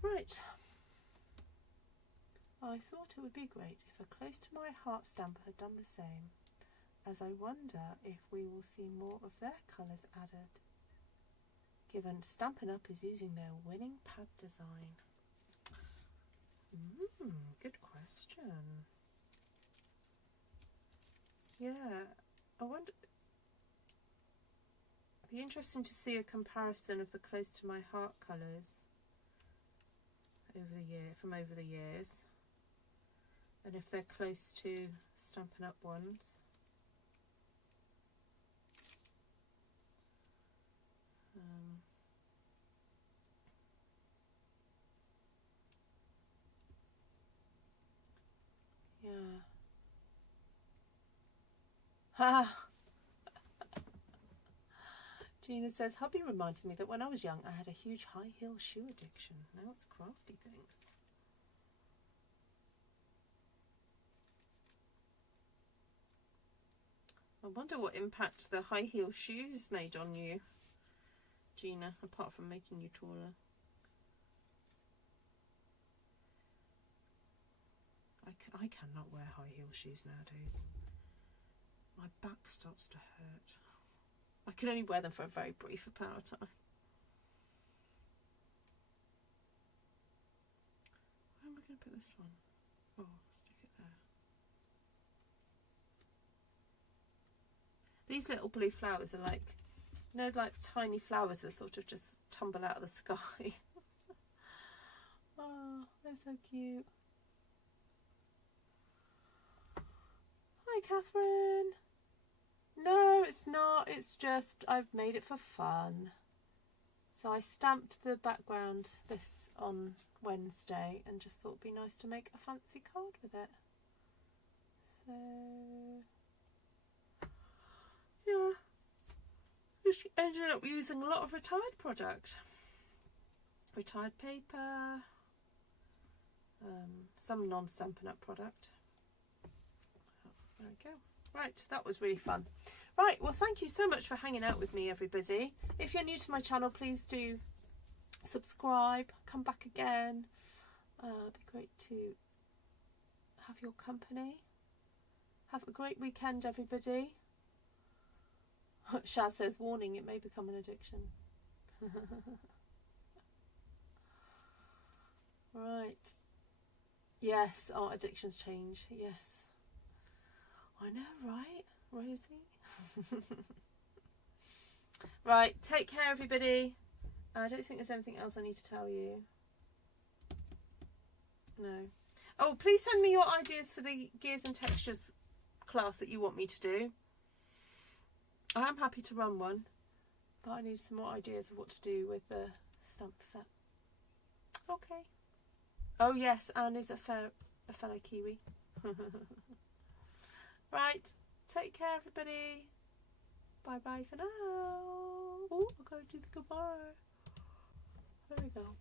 Right. I thought it would be great if a close to my heart stamper had done the same, as I wonder if we will see more of their colours added, given Stampin' Up is using their winning pad design. Good question. Yeah, I wonder. It'd be interesting to see a comparison of the close to my heart colours from over the years, and if they're close to Stampin' Up ones. Yeah. Ha! Gina says, hubby reminded me that when I was young I had a huge high heel shoe addiction. Now it's crafty things. I wonder what impact the high heel shoes made on you, Gina, apart from making you taller. I cannot wear high heel shoes nowadays. My back starts to hurt. I can only wear them for a very brief amount of time. Where am I going to put this one? Oh, stick it there. These little blue flowers are like You know, like tiny flowers that sort of just tumble out of the sky. Oh, they're so cute. Hi, Catherine. No, it's not. It's just I've made it for fun. So I stamped the background this on Wednesday and just thought it'd be nice to make a fancy card with it. So, yeah. Just ended up using a lot of retired product. Retired paper, some non-Stampin' Up product. There we go. Right, that was really fun. Right, well, thank you so much for hanging out with me, everybody. If you're new to my channel, please do subscribe, come back again. It'd be great to have your company. Have a great weekend, everybody. Shaz says, warning, it may become an addiction. Right. Yes, art addictions change. Yes. I know, right, Rosie? Right, take care, everybody. I don't think there's anything else I need to tell you. No. Oh, please send me your ideas for the Gears and Textures class that you want me to do. I am happy to run one, but I need some more ideas of what to do with the stamp set. Okay. Oh yes, Anne is a fellow Kiwi. Right, take care, everybody. Bye bye for now. Oh, I'm going to do the goodbye. There we go.